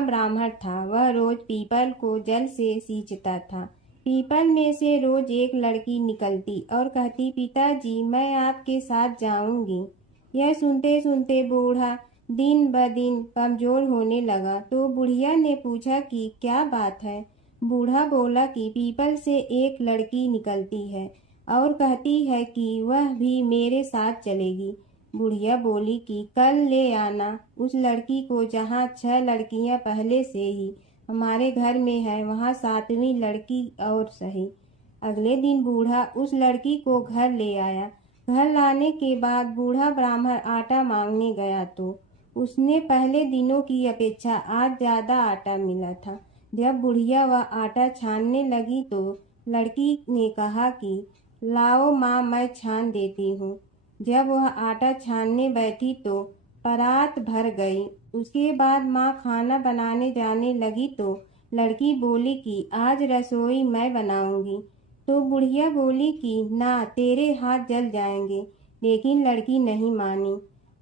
ब्राह्मण था। वह रोज पीपल को जल से सींचता था। पीपल में से रोज एक लड़की निकलती और कहती, पिताजी मैं आपके साथ जाऊंगी। यह सुनते सुनते बूढ़ा दिन ब दिन कमजोर होने लगा। तो बुढ़िया ने पूछा कि क्या बात है। बूढ़ा बोला कि पीपल से एक लड़की निकलती है और कहती है कि वह भी मेरे साथ चलेगी। बुढ़िया बोली कि कल ले आना उस लड़की को, जहाँ 6 लड़कियां पहले से ही हमारे घर में है, वहाँ 7वीं लड़की और सही। अगले दिन बूढ़ा उस लड़की को घर ले आया। घर लाने के बाद बूढ़ा ब्राह्मण आटा मांगने गया तो उसने पहले दिनों की अपेक्षा आज ज्यादा आटा मिला था। जब बुढ़िया वह आटा छानने लगी तो लड़की ने कहा कि लाओ माँ, मैं छान देती हूँ। जब वह आटा छानने बैठी तो परात भर गई। उसके बाद माँ खाना बनाने जाने लगी तो लड़की बोली कि आज रसोई मैं बनाऊंगी। तो बुढ़िया बोली कि ना, तेरे हाथ जल जाएंगे। लेकिन लड़की नहीं मानी।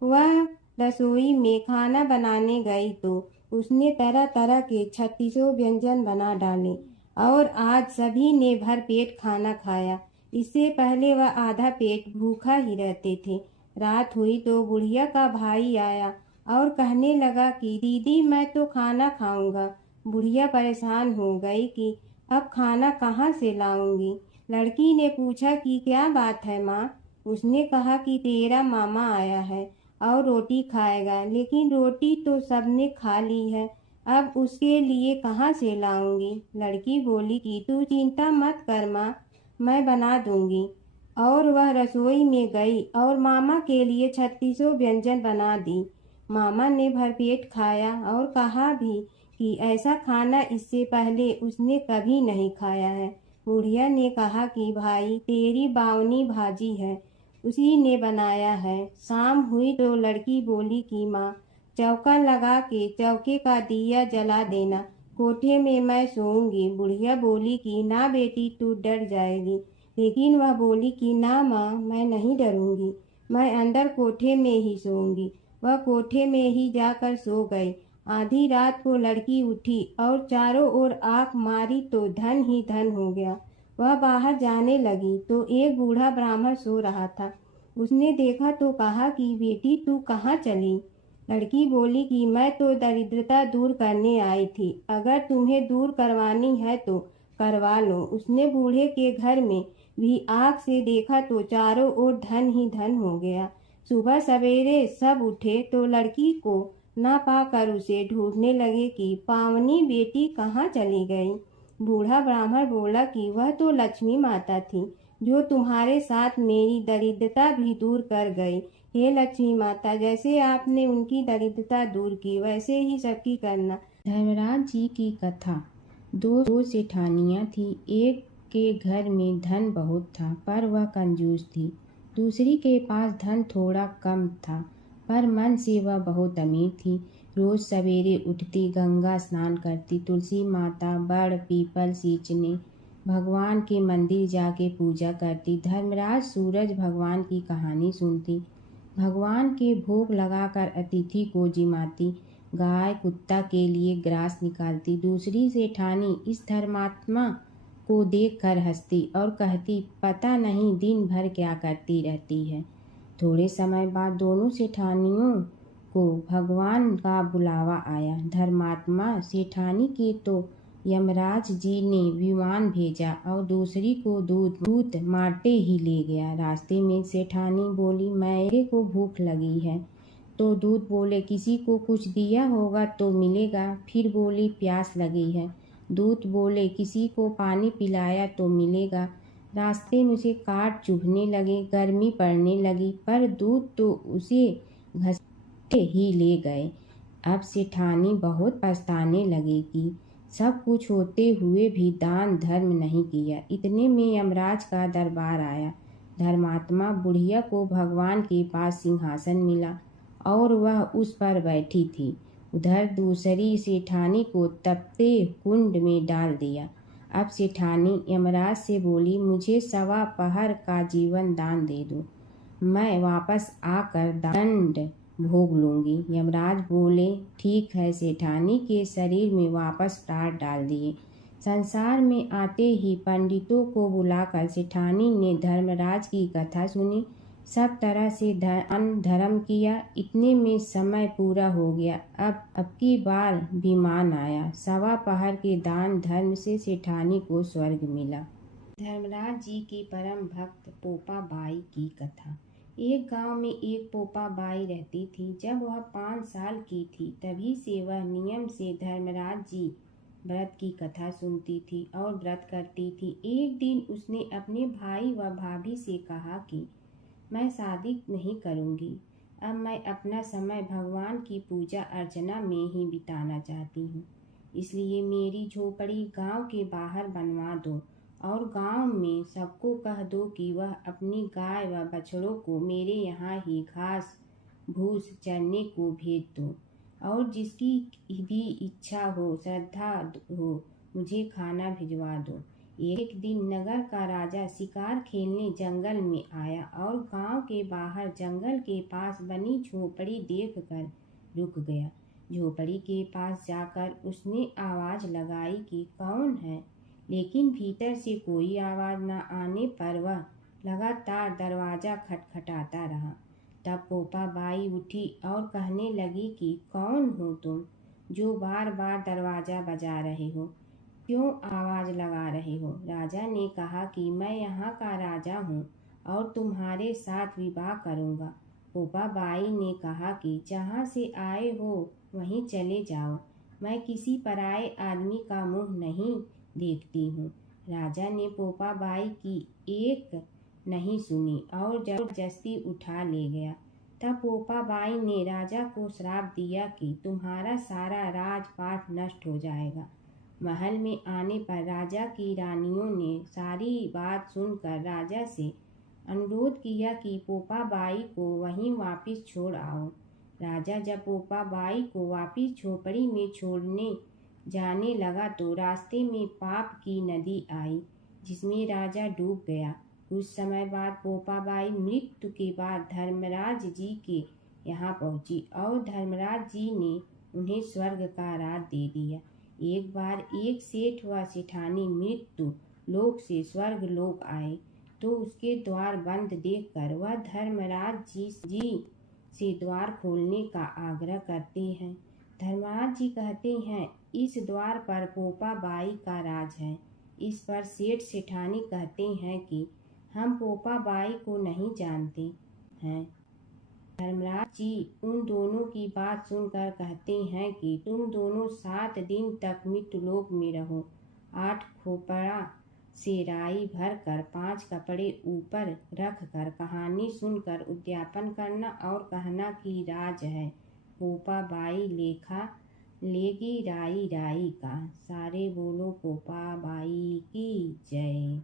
वह रसोई में खाना बनाने गई तो उसने तरह तरह के 36 व्यंजन बना डाले और आज सभी ने भर पेट खाना खाया। इससे पहले वह आधा पेट भूखा ही रहते थे। रात हुई तो बुढ़िया का भाई आया और कहने लगा कि दीदी मैं तो खाना खाऊंगा। बुढ़िया परेशान हो गई कि अब खाना कहाँ से लाऊंगी। लड़की ने पूछा कि क्या बात है माँ। उसने कहा कि तेरा मामा आया है और रोटी खाएगा, लेकिन रोटी तो सबने खा ली है, अब उसके लिए कहाँ से लाऊंगी। लड़की बोली कि तू चिंता मत कर माँ, मैं बना दूंगी। और वह रसोई में गई और मामा के लिए 36 व्यंजन बना दी। मामा ने भरपेट खाया और कहा भी कि ऐसा खाना इससे पहले उसने कभी नहीं खाया है। बुढ़िया ने कहा कि भाई तेरी बावनी भाजी है, उसी ने बनाया है। शाम हुई तो लड़की बोली कि माँ चौका लगा के चौके का दिया जला देना, कोठे में मैं सोऊंगी। बुढ़िया बोली कि ना बेटी, तू डर जाएगी। लेकिन वह बोली कि ना माँ, मैं नहीं डरूंगी, मैं अंदर कोठे में ही सोऊंगी। वह कोठे में ही जाकर सो गई। आधी रात को लड़की उठी और चारों ओर आंख मारी तो धन ही धन हो गया। वह बाहर जाने लगी तो एक बूढ़ा ब्राह्मण सो रहा था। उसने देखा तो कहा कि बेटी तू कहाँ चली। लड़की बोली कि मैं तो दरिद्रता दूर करने आई थी, अगर तुम्हें दूर करवानी है तो करवा लो। उसने बूढ़े के घर में भी आँख से देखा तो चारों ओर धन ही धन हो गया। सुबह सवेरे सब उठे तो लड़की को ना पाकर उसे ढूंढने लगे कि पावनी बेटी कहाँ चली गई। बूढ़ा ब्राह्मण बोला कि वह तो लक्ष्मी माता थी, जो तुम्हारे साथ मेरी दरिद्रता भी दूर कर गई। हे लक्ष्मी माता, जैसे आपने उनकी दरिद्रता दूर की, वैसे ही सबकी करना। धर्मराज जी की कथा। दो सेठानियाँ थी। एक के घर में धन बहुत था पर वह कंजूस थी। दूसरी के पास धन थोड़ा कम था पर मन से वह बहुत अमीर थी। रोज सवेरे उठती, गंगा स्नान करती, तुलसी माता, बड़, पीपल सींचने, भगवान के मंदिर जाके पूजा करती। धर्मराज सूरज भगवान की कहानी सुनती, भगवान के भोग लगाकर अतिथि को जिमाती, गाय कुत्ता के लिए ग्रास निकालती। दूसरी सेठानी इस धर्मात्मा को देखकर हंसती और कहती, पता नहीं दिन भर क्या करती रहती है। थोड़े समय बाद दोनों सेठानियों को भगवान का बुलावा आया। धर्मात्मा सेठानी के तो यमराज जी ने विमान भेजा और दूसरी को दूत मारते ही ले गया। रास्ते में सेठानी बोली, मेरे को भूख लगी है। तो दूत बोले, किसी को कुछ दिया होगा तो मिलेगा। फिर बोली, प्यास लगी है। दूत बोले, किसी को पानी पिलाया तो मिलेगा। रास्ते में उसे काट चुभने लगे, गर्मी पड़ने लगी, पर दूत तो उसे घसीटे ही ले गए। अब सेठानी बहुत पछताने लगी कि सब कुछ होते हुए भी दान धर्म नहीं किया। इतने में यमराज का दरबार आया। धर्मात्मा बुढ़िया को भगवान के पास सिंहासन मिला और वह उस पर बैठी थी। उधर दूसरी सेठानी को तपते कुंड में डाल दिया। अब सेठानी यमराज से बोली, मुझे 1.25 पहर का जीवन दान दे दो, मैं वापस आकर दंड भोग लूँगी। यमराज बोले, ठीक है। सेठानी के शरीर में वापस प्राण डाल दिए। संसार में आते ही पंडितों को बुलाकर सेठानी ने धर्मराज की कथा सुनी। सब तरह से दान धर्म किया। इतने में समय पूरा हो गया। अब की बार विमान आया। सवा पहर के दान धर्म से सेठानी को स्वर्ग मिला। धर्मराज जी की परम भक्त पोपा बाई की कथा। एक गांव में एक पोपा बाई रहती थी। जब वह 5 साल की थी तभी से वह नियम से धर्मराज जी व्रत की कथा सुनती थी और व्रत करती थी। एक दिन उसने अपने भाई व भाभी से कहा कि मैं शादी नहीं करूंगी। अब मैं अपना समय भगवान की पूजा अर्चना में ही बिताना चाहती हूँ। इसलिए मेरी झोपड़ी गांव के बाहर बनवा दो और गांव में सबको कह दो कि वह अपनी गाय व बछड़ों को मेरे यहाँ ही घास भूस चरने को भेज दो और जिसकी भी इच्छा हो, श्रद्धा हो, मुझे खाना भिजवा दो। एक दिन नगर का राजा शिकार खेलने जंगल में आया और गांव के बाहर जंगल के पास बनी झोपड़ी देखकर रुक गया। झोपड़ी के पास जाकर उसने आवाज लगाई कि कौन है, लेकिन भीतर से कोई आवाज न आने पर वह लगातार दरवाजा खटखटाता रहा। तब पोपा बाई उठी और कहने लगी कि कौन हो तुम जो बार बार दरवाजा बजा रहे हो, क्यों आवाज लगा रहे हो? राजा ने कहा कि मैं यहाँ का राजा हूँ और तुम्हारे साथ विवाह करूँगा। पोपा बाई ने कहा कि जहाँ से आए हो वहीं चले जाओ, मैं किसी पराये आदमी का मुँह नहीं देखती हूँ। राजा ने पोपा बाई की एक नहीं सुनी और जबरदस्ती उठा ले गया। तब पोपा बाई ने राजा को श्राप दिया कि तुम्हारा सारा राजपाट नष्ट हो जाएगा। महल में आने पर राजा की रानियों ने सारी बात सुनकर राजा से अनुरोध किया कि पोपा बाई को वहीं वापस छोड़ आओ। राजा जब पोपा बाई को वापस झोपड़ी में छोड़ने जाने लगा तो रास्ते में पाप की नदी आई जिसमें राजा डूब गया। कुछ समय बाद पोपा बाई मृत्यु के बाद धर्मराज जी के यहाँ पहुँची और धर्मराज जी ने उन्हें स्वर्ग का राज दे दिया। एक बार एक सेठ व सेठानी मृत्यु लोक से स्वर्ग लोक आए तो उसके द्वार बंद देखकर वह धर्मराज जी से द्वार खोलने का आग्रह करते हैं। धर्मराज जी कहते हैं, इस द्वार पर पोपा बाई का राज है। इस पर सेठ सेठानी कहते हैं कि हम पोपा बाई को नहीं जानते हैं। धर्मराज जी उन दोनों की बात सुनकर कहते हैं कि तुम दोनों 7 दिन तक मृत्युलोक में रहो। 8 खोपड़ा से राई भरकर 5 कपड़े ऊपर रख कर कहानी सुनकर उद्यापन करना और कहना कि राज है। पोपा बाई लेखा लेगी राई राई का। सारे बोलो पोपा बाई की जय।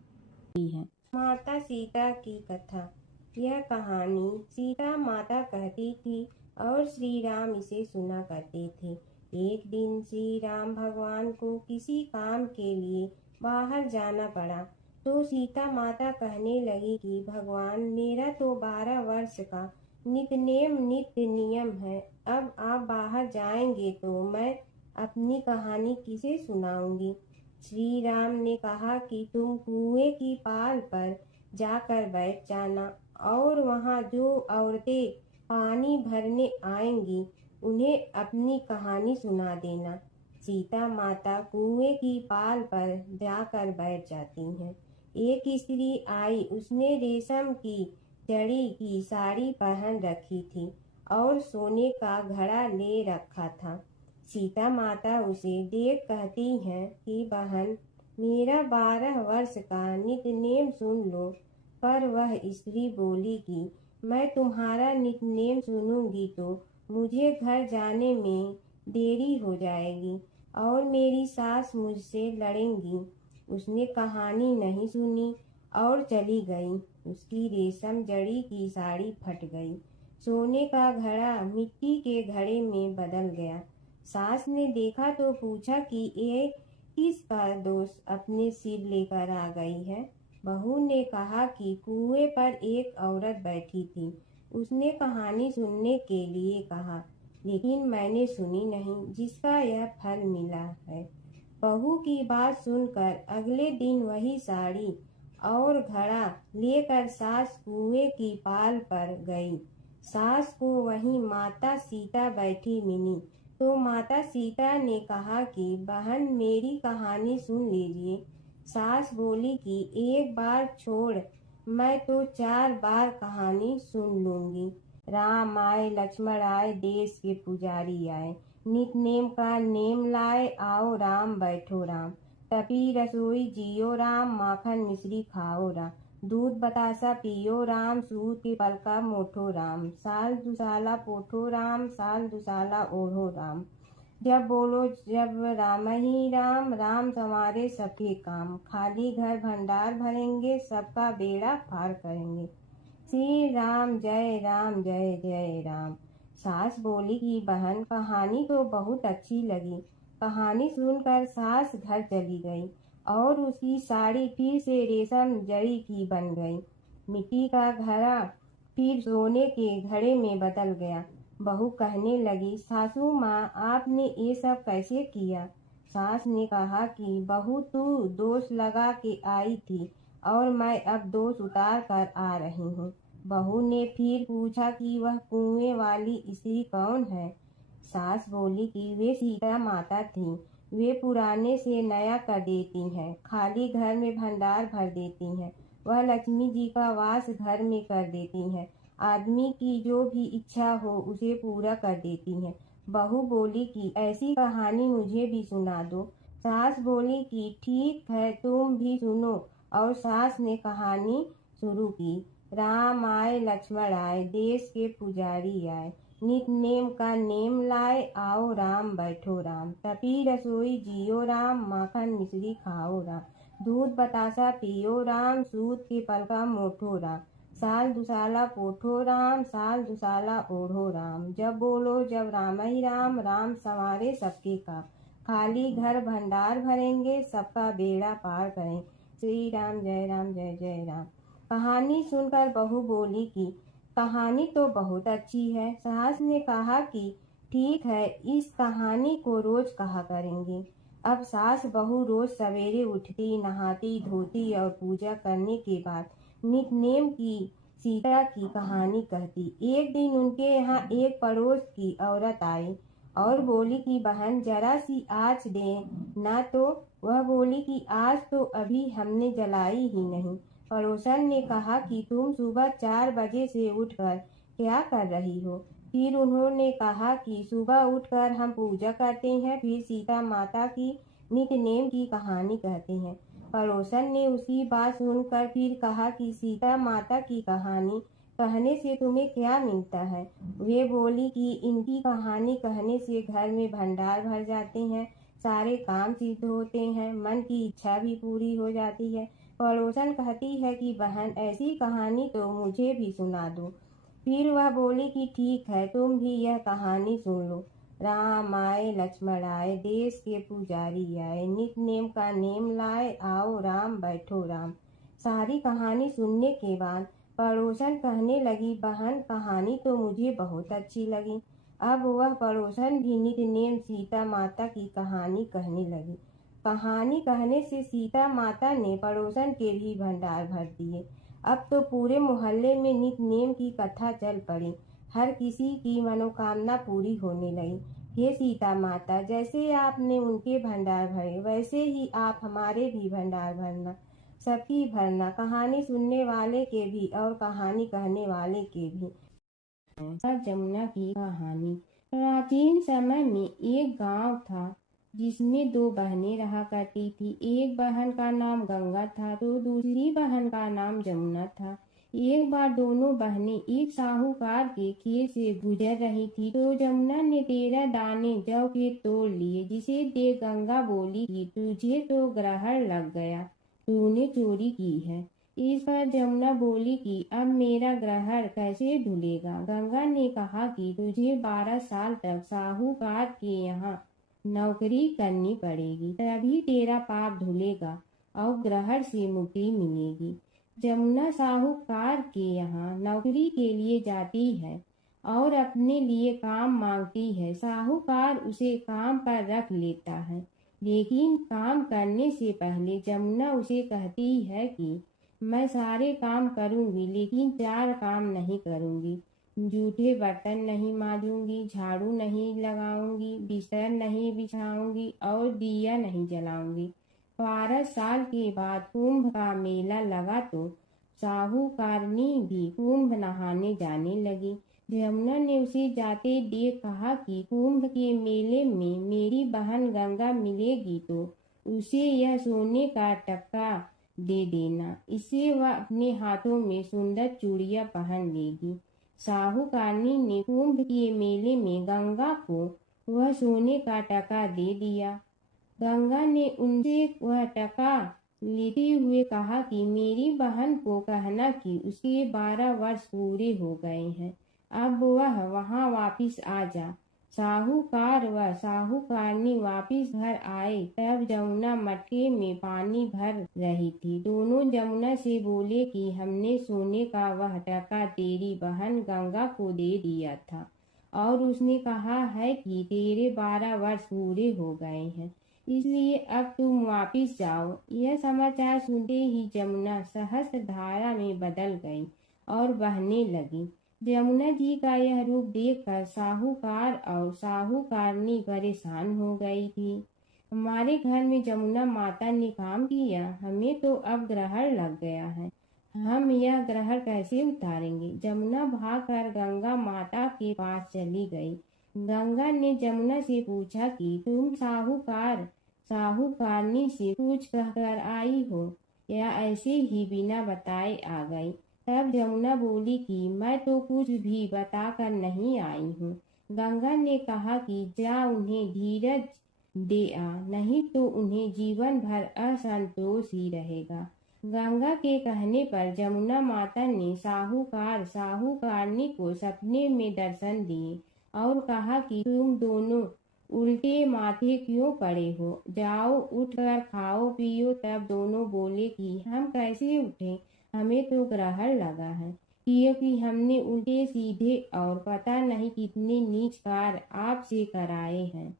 माता सीता की कथा। यह कहानी सीता माता कहती थी और श्री राम इसे सुना करते थे। एक दिन श्री राम भगवान को किसी काम के लिए बाहर जाना पड़ा तो सीता माता कहने लगी कि भगवान, मेरा तो 12 वर्ष का नित्य नियम है। अब आप बाहर जाएंगे तो मैं अपनी कहानी किसे सुनाऊंगी? श्री राम ने कहा कि तुम कुएं की पाल पर जाकर बैठ जाना और वहाँ जो औरतें पानी भरने आएंगी उन्हें अपनी कहानी सुना देना। सीता माता कुएं की पाल पर जाकर बैठ जाती हैं। एक स्त्री आई, उसने रेशम की जड़ी की साड़ी पहन रखी थी और सोने का घड़ा ले रखा था। सीता माता उसे देख कहती हैं कि बहन, मेरा 12 वर्ष का नित्य नेम सुन लो। पर वह स्त्री बोली कि मैं तुम्हारा नित्य नेम सुनूंगी तो मुझे घर जाने में देरी हो जाएगी और मेरी सास मुझसे लड़ेंगी। उसने कहानी नहीं सुनी और चली गई। उसकी रेशम जड़ी की साड़ी फट गई। सोने का घड़ा मिट्टी के घड़े में बदल गया। सास ने देखा तो पूछा कि ये किसका दोष अपने सिर लेकर आ गई है? बहू ने कहा कि कुएं पर एक औरत बैठी थी, उसने कहानी सुनने के लिए कहा, लेकिन मैंने सुनी नहीं जिसका यह फल मिला है। बहू की बात सुनकर अगले दिन वही साड़ी और घड़ा लेकर सास कुएं की पाल पर गई। सास को वहीं माता सीता बैठी मिली तो माता सीता ने कहा कि बहन मेरी कहानी सुन लीजिए। सास बोली कि एक बार छोड़, मैं तो 4 बार कहानी सुन लूंगी। राम आए लक्ष्मण आए देश के पुजारी आए, नित नेम का नेम लाए आओ राम बैठो राम। तपी रसोई जियो राम, माखन मिश्री खाओ राम। दूध बतासा पियो राम, सूत के पलका मोठो राम। साल दुसाला पोठो राम, साल दुसाला ओढ़ो राम। जब बोलो जब राम ही राम, राम संवारे सबके काम। खाली घर भंडार भरेंगे, सबका बेड़ा पार करेंगे। श्री राम जय राम जय जय राम। सास बोली कि बहन कहानी तो बहुत अच्छी लगी। कहानी सुनकर सास घर चली गई और उसकी साड़ी फिर से रेशम जड़ी की बन गई। मिट्टी का घड़ा फिर सोने के घड़े में बदल गया। बहू कहने लगी, सासू माँ आपने ये सब कैसे किया? सास ने कहा कि बहू तू दोष लगा के आई थी और मैं अब दोष उतार कर आ रही हूँ। बहू ने फिर पूछा कि वह कुएं वाली स्त्री कौन है? सास बोली कि वे सीता माता थी। वे पुराने से नया कर देती हैं, खाली घर में भंडार भर देती हैं। वह लक्ष्मी जी का वास घर में कर देती हैं। आदमी की जो भी इच्छा हो उसे पूरा कर देती हैं। बहू बोली कि ऐसी कहानी मुझे भी सुना दो। सास बोली कि ठीक है तुम भी सुनो, और सास ने कहानी शुरू की। राम आए लक्ष्मण आए देश के पुजारी आए, नित नेम का नेम लाए आओ राम बैठो राम। तपी रसोई जियो राम, माखन मिश्री खाओ राम। दूध बतासा पियो राम, सूत के पलका मोठो राम। साल दुसाला पोठो राम, साल दुसाला ओढ़ो राम। जब बोलो जब राम ही राम, राम संवारे सबके काम। खाली घर भंडार भरेंगे, सबका बेड़ा पार करें। श्री राम जय जय राम। कहानी सुनकर बहू बोली कि कहानी तो बहुत अच्छी है। सास ने कहा कि ठीक है इस कहानी को रोज कहा करेंगे। अब सास बहू रोज सवेरे उठती, नहाती धोती और पूजा करने के बाद नित नेम की सीता की कहानी कहती। एक दिन उनके यहाँ एक पड़ोस की औरत आई और बोली कि बहन जरा सी आँच दे ना। तो वह बोली कि आज तो अभी हमने जलाई ही नहीं। पड़ोसन ने कहा कि तुम सुबह 4 बजे से उठकर क्या कर रही हो? फिर उन्होंने कहा कि सुबह उठकर हम पूजा करते हैं, फिर सीता माता की नित नेम की कहानी कहते हैं। पड़ोसन ने उसकी बात सुनकर फिर कहा कि सीता माता की कहानी कहने से तुम्हें क्या मिलता है? वे बोली कि इनकी कहानी कहने से घर में भंडार भर जाते हैं, सारे काम सिद्ध होते हैं, मन की इच्छा भी पूरी हो जाती है। पड़ोसन कहती है कि बहन ऐसी कहानी तो मुझे भी सुना दो। फिर वह बोली कि ठीक है तुम भी यह कहानी सुन लो। राम आए लक्ष्मण आए देश के पुजारी आए, नित नेम का नेम लाए आओ राम बैठो राम। सारी कहानी सुनने के बाद पड़ोसन कहने लगी, बहन कहानी तो मुझे बहुत अच्छी लगी। अब वह पड़ोसन भी नित नेम सीता माता की कहानी कहने लगी। कहानी कहने से सीता माता ने पड़ोसन के भी भंडार भर दिए। अब तो पूरे मोहल्ले में नित नेम की कथा चल पड़ी। हर किसी की मनोकामना पूरी होने लगी। हे सीता माता, जैसे आपने उनके भंडार भरे वैसे ही आप हमारे भी भंडार भरना, सबकी भरना, कहानी सुनने वाले के भी और कहानी कहने वाले के भी। जमुना की कहानी। प्राचीन समय में एक गांव था जिसमें 2 बहनें रहा करती थी। एक बहन का नाम गंगा था तो दूसरी बहन का नाम जमुना था। एक बार दोनों बहनें एक साहूकार के खेत से गुजर रही थी तो जमुना ने 13 दाने जौ के तोड़ लिए, जिसे देख गंगा बोली कि तुझे तो ग्रहण लग गया, तूने चोरी की है। इस पर जमुना बोली कि अब मेरा ग्रहण कैसे धुलेगा। गंगा ने कहा कि तुझे 12 साल तक साहूकार के यहाँ नौकरी करनी पड़ेगी, तभी तेरा पाप धुलेगा और ग्रहण से मुक्ति मिलेगी। जमुना साहूकार के यहाँ नौकरी के लिए जाती है और अपने लिए काम मांगती है। साहूकार उसे काम पर रख लेता है, लेकिन काम करने से पहले जमुना उसे कहती है कि मैं सारे काम करूंगी, लेकिन 4 काम नहीं करूंगी। जूठे बर्तन नहीं मांजूंगी, झाड़ू नहीं लगाऊंगी, बिस्तर नहीं बिछाऊंगी और दिया नहीं जलाऊंगी। 12 साल के बाद कुंभ का मेला लगा तो साहूकारनी भी कुंभ नहाने जाने लगी। यमुना ने उसे जाते देख कहा कि कुंभ के मेले में मेरी बहन गंगा मिलेगी तो उसे यह सोने का टक्का दे देना, इससे वह अपने हाथों में सुंदर चूड़ियां पहन लेगी। साहूकारनी ने कुंभ के मेले में गंगा को वह सोने का टका दे दिया। गंगा ने उनसे वह टका लेते हुए कहा कि मेरी बहन को कहना कि उसके 12 वर्ष पूरे हो गए हैं, अब वह वहां वापिस आ जा। साहूकार व साहूकारनी वापिस घर आए तब जमुना मटके में पानी भर रही थी। दोनों जमुना से बोले कि हमने सोने का वह टका तेरी बहन गंगा को दे दिया था और उसने कहा है कि तेरे 12 वर्ष पूरे हो गए हैं, इसलिए अब तुम वापिस जाओ। यह समाचार सुनते ही जमुना सहस्त्र धारा में बदल गई और बहने लगी। यमुना जी का यह रूप देखकर साहूकार और साहूकारनी परेशान हो गई थी। हमारे घर में जमुना माता ने काम किया, हमें तो अब ग्रहण लग गया है, हम यह ग्रहण कैसे उतारेंगे। जमुना भागकर गंगा माता के पास चली गई। गंगा ने जमुना से पूछा कि तुम साहूकारनी से कुछ कहकर आई हो या ऐसे ही बिना बताए आ गई। तब जमुना बोली कि मैं तो कुछ भी बताकर नहीं आई हूँ। गंगा ने कहा कि जा उन्हें धीरज दे आ, नहीं तो उन्हें जीवन भर असंतोष ही रहेगा। गंगा के कहने पर जमुना माता ने साहूकारनी को सपने में दर्शन दिए और कहा कि तुम दोनों उल्टे माथे क्यों पड़े हो, जाओ उठकर खाओ पियो। तब दोनों बोले कि हम कैसे उठे, हमें तो ग्रहण लगा है, क्योंकि हमने उल्टे सीधे और पता नहीं कितने नीच कार्य आपसे कराए हैं।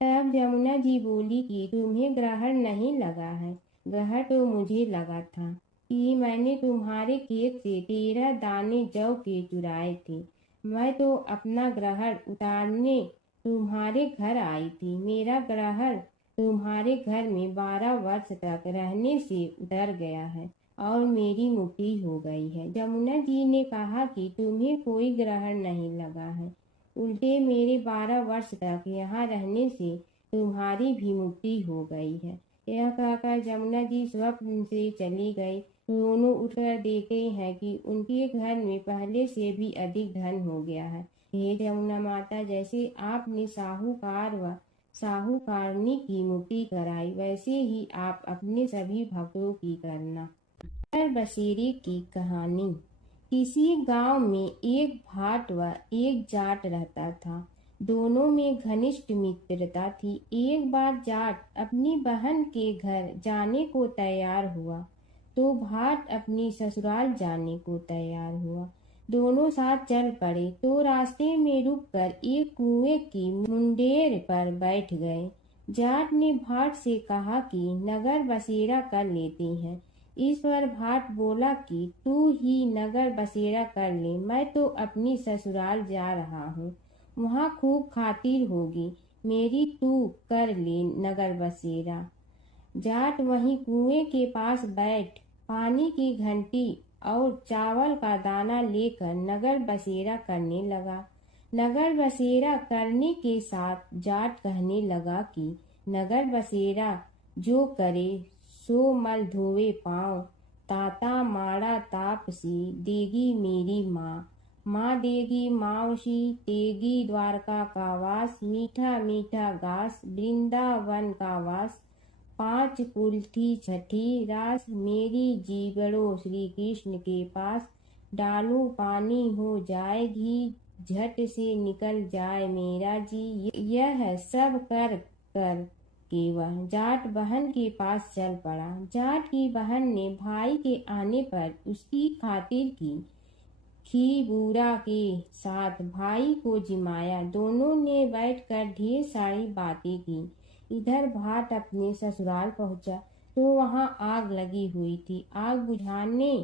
तब यमुना जी बोली कि तुम्हें ग्रहण नहीं लगा है, ग्रहण तो मुझे लगा था कि मैंने तुम्हारे खेत से 13 दाने जौ के चुराए थे। मैं तो अपना ग्रहण उतारने तुम्हारे घर आई थी। मेरा ग्रहण तुम्हारे घर में 12 वर्ष तक रहने से उतर गया है और मेरी मुक्ति हो गई है। यमुना जी ने कहा कि तुम्हें कोई ग्रहण नहीं लगा है, उल्टे मेरे 12 वर्ष तक यहाँ रहने से तुम्हारी भी मुक्ति हो गई है। यह कहकर यमुना जी स्वप्न से चली गई। दोनों उठकर देखते हैं कि उनके घर में पहले से भी अधिक धन हो गया है। हे यमुना माता, जैसे आपने साहूकार व साहूकारनी की मुक्ति कराई, वैसे ही आप अपने सभी भक्तों की करना। बसेरे की कहानी। किसी गांव में एक भाट व एक जाट रहता था। दोनों में घनिष्ठ मित्रता थी। एक बार जाट अपनी बहन के घर जाने को तैयार हुआ तो भाट अपनी ससुराल जाने को तैयार हुआ। दोनों साथ चल पड़े तो रास्ते में रुककर एक कुएं की मुंडेर पर बैठ गए। जाट ने भाट से कहा कि नगर बसेरा कर लेते हैं। इस पर भाट बोला कि तू ही नगर बसेरा कर ले, मैं तो अपनी ससुराल जा रहा हूँ, वहाँ खूब खातिर होगी मेरी, तू कर ले नगर बसेरा। जाट वहीं कुएं के पास बैठ पानी की घंटी और चावल का दाना लेकर नगर बसेरा करने लगा। नगर बसेरा करने के साथ जाट कहने लगा कि नगर बसेरा जो करे सो मल धोवे पाँव, ताता माड़ा तापसी देगी मेरी माँ, माँ देगी मावशी तेगी द्वारका का वास, मीठा मीठा घास वृंदावन का वास, 5 कुल्थी छठी रास, मेरी जीवड़ो श्री कृष्ण के पास, डालू पानी हो जाए घी, झट से निकल जाए मेरा जी। यह सब कर के वह जाट बहन के पास चल पड़ा। जाट की बहन ने भाई के आने पर उसकी खातिर की खीबूरा के साथ भाई को जिमाया। दोनों ने बैठकर ढेर सारी बातें की। इधर भाट अपने ससुराल पहुंचा तो वहां आग लगी हुई थी। आग बुझाने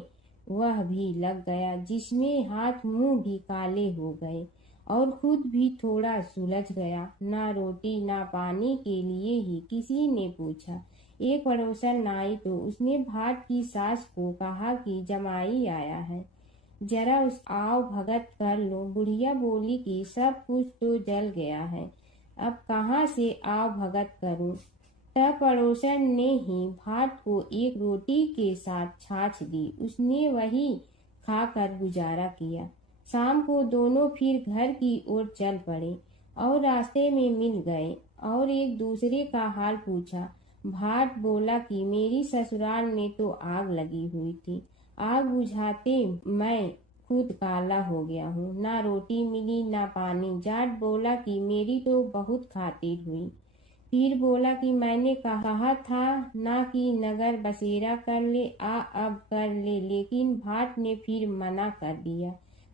वह भी लग गया, जिसमें हाथ मुंह भी काले हो गए और खुद भी थोड़ा सुलझ गया। ना रोटी ना पानी के लिए ही किसी ने पूछा। एक पड़ोसन आई तो उसने भाट की सास को कहा कि जमाई आया है, जरा उस आओ भगत कर लो। बुढ़िया बोली कि सब कुछ तो जल गया है, अब कहाँ से आओ भगत करूं। तब पड़ोसन ने ही भाट को एक रोटी के साथ छाछ दी। उसने वही खाकर गुजारा किया। शाम को दोनों फिर घर की ओर चल पड़े और रास्ते में मिल गए और एक दूसरे का हाल पूछा। भाट बोला कि मेरी ससुराल में तो आग लगी हुई थी, आग बुझाते मैं खुद काला हो गया हूँ, ना रोटी मिली ना पानी। जाट बोला कि मेरी तो बहुत खातिर हुई। फिर बोला कि मैंने कहा था ना कि नगर बसेरा कर ले, अब कर ले, लेकिन भाट ने फिर मना कर दिया।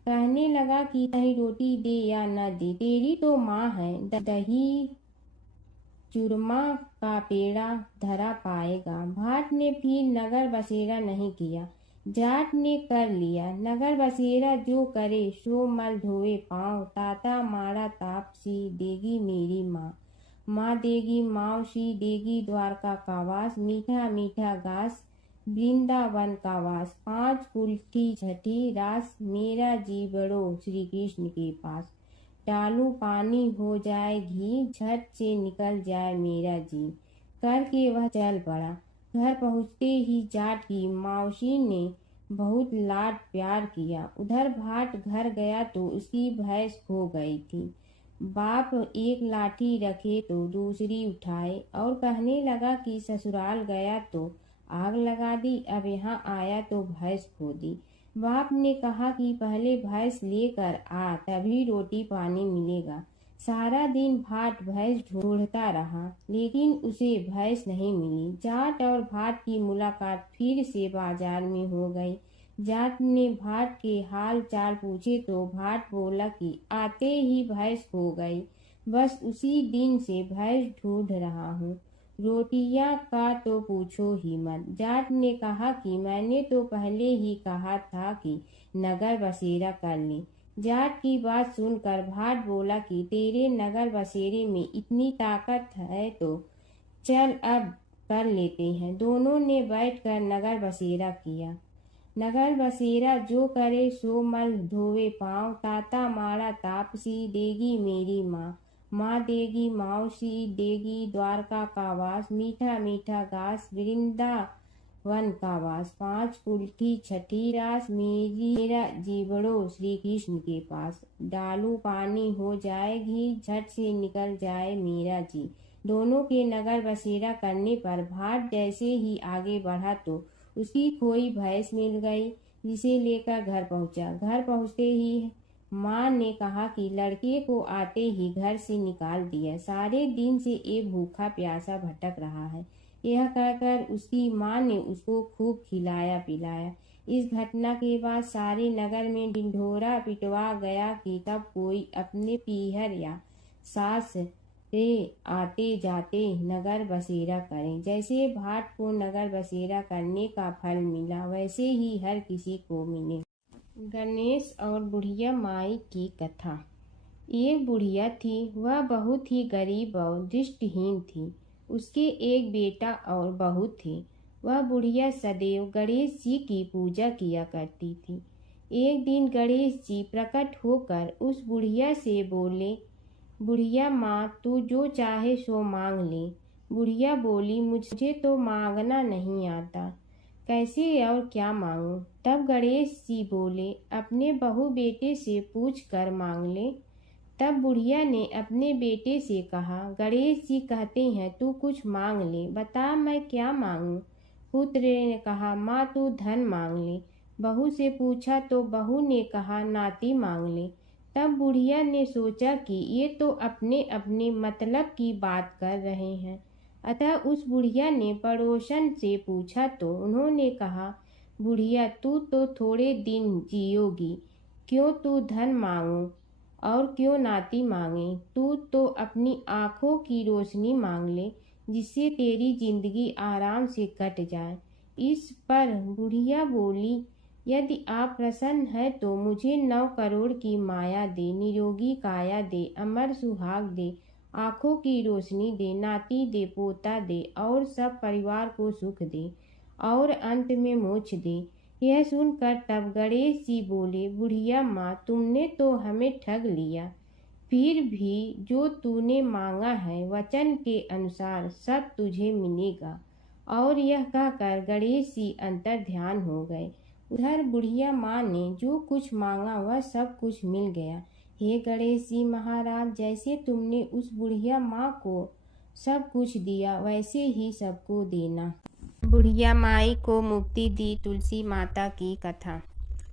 कहने लगा कि चाहे रोटी दे या न दे, तेरी तो माँ है, दही चूरमा का पेड़ा धरा पाएगा। भाट ने फिर नगर बसेरा नहीं किया, जाट ने कर लिया। नगर बसेरा जो करे सो मल धोए पाँव, ताता माड़ा तापसी देगी मेरी माँ, माँ देगी मावसी देगी द्वारका का वास, मीठा मीठा घास वृंदावन का वास, 5 कुल्ठी छठी रास, मेरा जी बड़ो श्री कृष्ण के पास। डालू पानी हो जाए घी, झट से निकल जाए मेरा जी, करके वह चल पड़ा। घर पहुँचते ही जाट की मौसी ने बहुत लाड प्यार किया। उधर भाट घर गया तो उसकी भैंस खो गई थी। बाप एक लाठी रखे तो दूसरी उठाए और कहने लगा कि ससुराल गया तो आग लगा दी, अब यहाँ आया तो भैंस खो दी। बाप ने कहा कि पहले भैंस लेकर आ, तभी रोटी पानी मिलेगा। सारा दिन भाट भैंस ढूंढता रहा, लेकिन उसे भैंस नहीं मिली। जाट और भाट की मुलाकात फिर से बाजार में हो गई। जाट ने भाट के हाल चाल पूछे तो भाट बोला कि आते ही भैंस खो गई, बस उसी दिन से भैंस ढूंढ रहा हूँ। रोटियां का तो पूछो ही मत। जाट ने कहा कि मैंने तो पहले ही कहा था कि नगर बसेरा कर ले। जाट की बात सुनकर भाट बोला कि तेरे नगर बसेरे में इतनी ताकत है तो चल अब कर लेते हैं। दोनों ने बैठकर नगर बसेरा किया। नगर बसेरा जो करे सो मल धोवे पाँव, ताता माड़ा तापसी देगी मेरी माँ, माँ देगी मावसी देगी द्वारका का वास, मीठा मीठा घास वृंदावन का वास, 5 कुल्ठी छठी रास, मेरा जीवड़ो श्री कृष्ण के पास। डालू पानी हो जाए घी, झट से निकल जाए मेरा जी। दोनों के नगर बसेरा करने पर भाट जैसे ही आगे बढ़ा तो उसकी खोई भैंस मिल गई, जिसे लेकर घर पहुंचा। घर पहुंचते ही माँ ने कहा कि लड़के को आते ही घर से निकाल दिया, सारे दिन से ये भूखा प्यासा भटक रहा है। यह कहकर उसकी माँ ने उसको खूब खिलाया पिलाया। इस घटना के बाद सारे नगर में ढिंढोरा पिटवा गया कि कब कोई अपने पीहर या सास से आते जाते नगर बसेरा करें। जैसे भाट को नगर बसेरा करने का फल मिला, वैसे ही हर किसी को मिले। गणेश और बुढ़िया माई की कथा। एक बुढ़िया थी, वह बहुत ही गरीब और दृष्टिहीन थी। उसके एक बेटा और बहू थे। वह बुढ़िया सदैव गणेश जी की पूजा किया करती थी। एक दिन गणेश जी प्रकट होकर उस बुढ़िया से बोले, बुढ़िया माँ तू जो चाहे सो मांग ले। बुढ़िया बोली, मुझे तो मांगना नहीं आता, कैसे और क्या मांगूं। तब गणेश जी बोले, अपने बहू बेटे से पूछ कर मांग ले। तब बुढ़िया ने अपने बेटे से कहा, गणेश जी कहते हैं तू कुछ मांग ले, बता मैं क्या मांगूं। पुत्र ने कहा, माँ तू धन मांग ले। बहू से पूछा तो बहू ने कहा, नाती मांग ले। तब बुढ़िया ने सोचा कि ये तो अपने अपने मतलब की बात कर रहे हैं, अतः उस बुढ़िया ने पड़ोसन से पूछा तो उन्होंने कहा, बुढ़िया तू तो थोड़े दिन जियोगी, क्यों तू धन मांगो और क्यों नाती मांगे। तू तो अपनी आँखों की रोशनी मांग ले, जिससे तेरी जिंदगी आराम से कट जाए। इस पर बुढ़िया बोली, यदि आप प्रसन्न हैं तो मुझे 9 करोड़ की माया दे, निरोगी काया दे, अमर सुहाग दे, आँखों की रोशनी दे, नाती दे, पोता दे और सब परिवार को सुख दे और अंत में मोक्ष दे। यह सुनकर तब गणेश जी बोले, बुढ़िया माँ, तुमने तो हमें ठग लिया। फिर भी जो तूने मांगा है वचन के अनुसार सब तुझे मिलेगा। और यह कहकर गणेश जी अंतर ध्यान हो गए। उधर बुढ़िया माँ ने जो कुछ मांगा वह सब कुछ मिल गया। हे गणेश जी महाराज, जैसे तुमने उस बुढ़िया माँ को सब कुछ दिया वैसे ही सबको देना। बुढ़िया माई को मुक्ति दी तुलसी माता की कथा।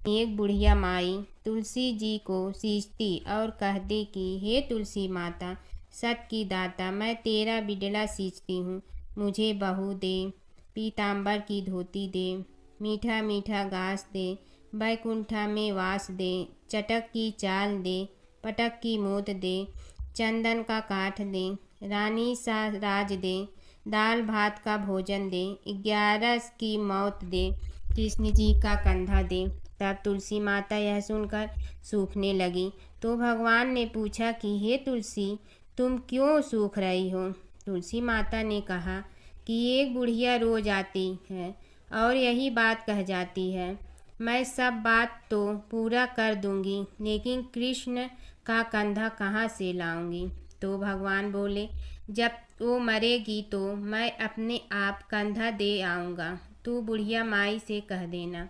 एक बुढ़िया माई तुलसी जी को सींचती और कहती कि हे तुलसी माता, सत की दाता, मैं तेरा बिडला सींचती हूँ, मुझे बहू दे, पीताम्बर की धोती दे, मीठा मीठा घास दे, बैकुंठा में वास दे, चटक की चाल दे, पटक की मोद दे, चंदन का काठ दे, रानी सा राज दे, दाल भात का भोजन दे, 11 की मौत दे, कृष्ण जी का कंधा दे। तब तुलसी माता यह सुनकर सूखने लगी। तो भगवान ने पूछा कि हे तुलसी, तुम क्यों सूख रही हो। तुलसी माता ने कहा कि एक बुढ़िया रोज आती है और यही बात कह जाती है, मैं सब बात तो पूरा कर दूंगी, लेकिन कृष्ण का कंधा कहाँ से लाऊंगी। तो भगवान बोले, जब वो मरेगी तो मैं अपने आप कंधा दे आऊँगा, तू बुढ़िया माई से कह देना।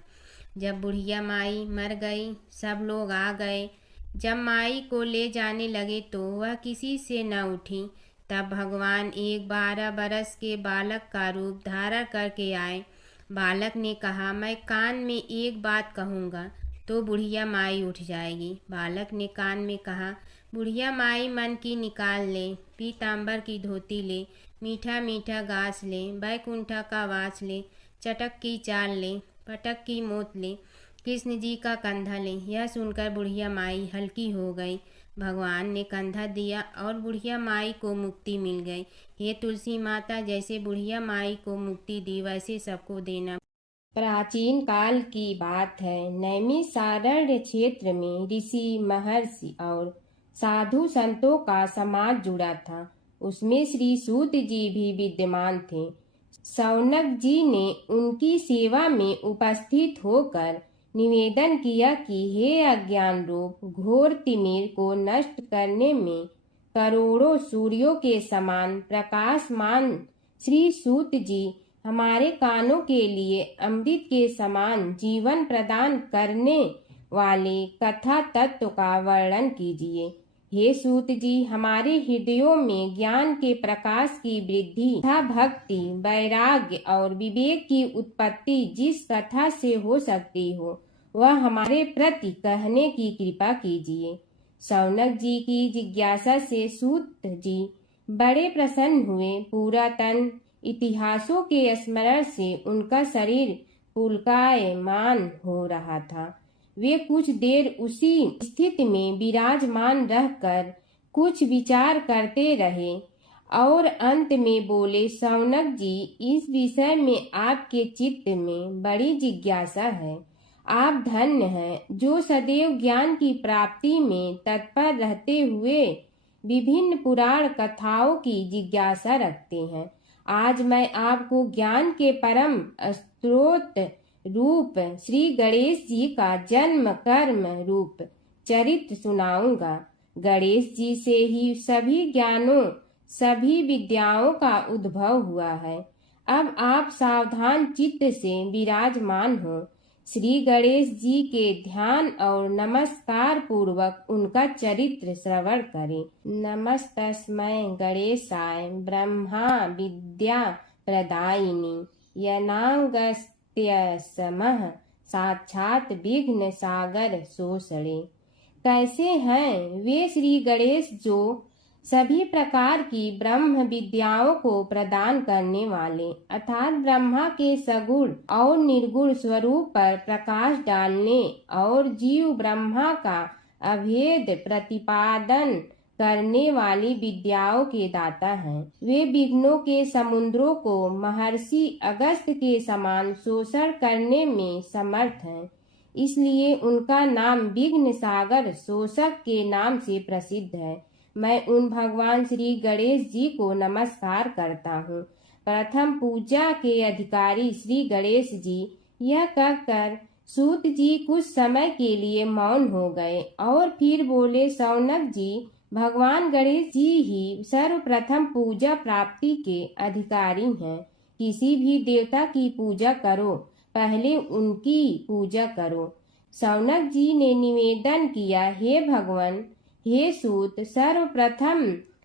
जब बुढ़िया माई मर गई, सब लोग आ गए। जब माई को ले जाने लगे तो वह किसी से न उठी। तब भगवान एक 12 बरस के बालक का रूप धारण करके आए। बालक ने कहा, मैं कान में एक बात कहूँगा तो बुढ़िया माई उठ जाएगी। बालक ने कान में कहा, बुढ़िया माई मन की निकाल ले, पीताम्बर की धोती ले, मीठा मीठा घास ले, बैकुंठा का वास ले, चटक की चाल ले, पटक की मोत ले, कृष्ण जी का कंधा ले। यह सुनकर बुढ़िया माई हल्की हो गई। भगवान ने कंधा दिया और बुढ़िया माई को मुक्ति मिल गई। हे तुलसी माता, जैसे बुढ़िया माई को मुक्ति दी वैसे सबको देना। प्राचीन काल की बात है। नैमिषारण्य क्षेत्र में ऋषि, महर्षि और साधु संतों का समाज जुड़ा था। उसमें श्री सूत जी भी विद्यमान थे। शौनक जी ने उनकी सेवा में उपस्थित होकर निवेदन किया कि हे अज्ञान रूप घोर तिमिर को नष्ट करने में करोड़ों सूर्यों के समान प्रकाशमान श्री सूत जी, हमारे कानों के लिए अमृत के समान जीवन प्रदान करने वाले कथा तत्व का वर्णन कीजिए। हे सूत जी, हमारे हृदयों में ज्ञान के प्रकाश की वृद्धि तथा भक्ति, वैराग्य और विवेक की उत्पत्ति जिस कथा से हो सकती हो वह हमारे प्रति कहने की कृपा कीजिए। शौनक जी की जिज्ञासा से सूत जी बड़े प्रसन्न हुए। पुरातन इतिहासों के स्मरण से उनका शरीर पुलकायमान हो रहा था। वे कुछ देर उसी स्थिति में विराजमान रहकर कुछ विचार करते रहे और अंत में बोले, शौनक जी, इस विषय में आपके चित्त में बड़ी जिज्ञासा है। आप धन्य हैं जो सदैव ज्ञान की प्राप्ति में तत्पर रहते हुए विभिन्न पुराण कथाओं की जिज्ञासा रखते हैं। आज मैं आपको ज्ञान के परम स्रोत रूप श्री गणेश जी का जन्म कर्म रूप चरित्र सुनाऊंगा। गणेश जी से ही सभी ज्ञानों, सभी विद्याओं का उद्भव हुआ है। अब आप सावधान चित्त से विराजमान हो। श्री गणेश जी के ध्यान और नमस्कार पूर्वक उनका चरित्र श्रवण करें। नमस्तस्मै गणेशाय ब्रह्मा विद्या प्रदायिनी यनागस्त्यसमः साक्षात विघ्न सागर शोषणे। कैसे हैं वे श्री गणेश जो सभी प्रकार की ब्रह्म विद्याओं को प्रदान करने वाले अर्थात ब्रह्मा के सगुण और निर्गुण स्वरूप पर प्रकाश डालने और जीव ब्रह्मा का अभेद प्रतिपादन करने वाली विद्याओं के दाता हैं। वे विघ्नों के समुद्रों को महर्षि अगस्त्य के समान शोषण करने में समर्थ हैं, इसलिए उनका नाम विघ्न सागर शोषक के नाम से प्रसिद्ध है। मैं उन भगवान श्री गणेश जी को नमस्कार करता हूँ। प्रथम पूजा के अधिकारी श्री गणेश जी, यह कहकर सूत जी कुछ समय के लिए मौन हो गए और फिर बोले, शौनक जी, भगवान गणेश जी ही सर्वप्रथम पूजा प्राप्ति के अधिकारी हैं। किसी भी देवता की पूजा करो, पहले उनकी पूजा करो। शौनक जी ने निवेदन किया, हे भगवान, हे सूत, सर्वप्रथम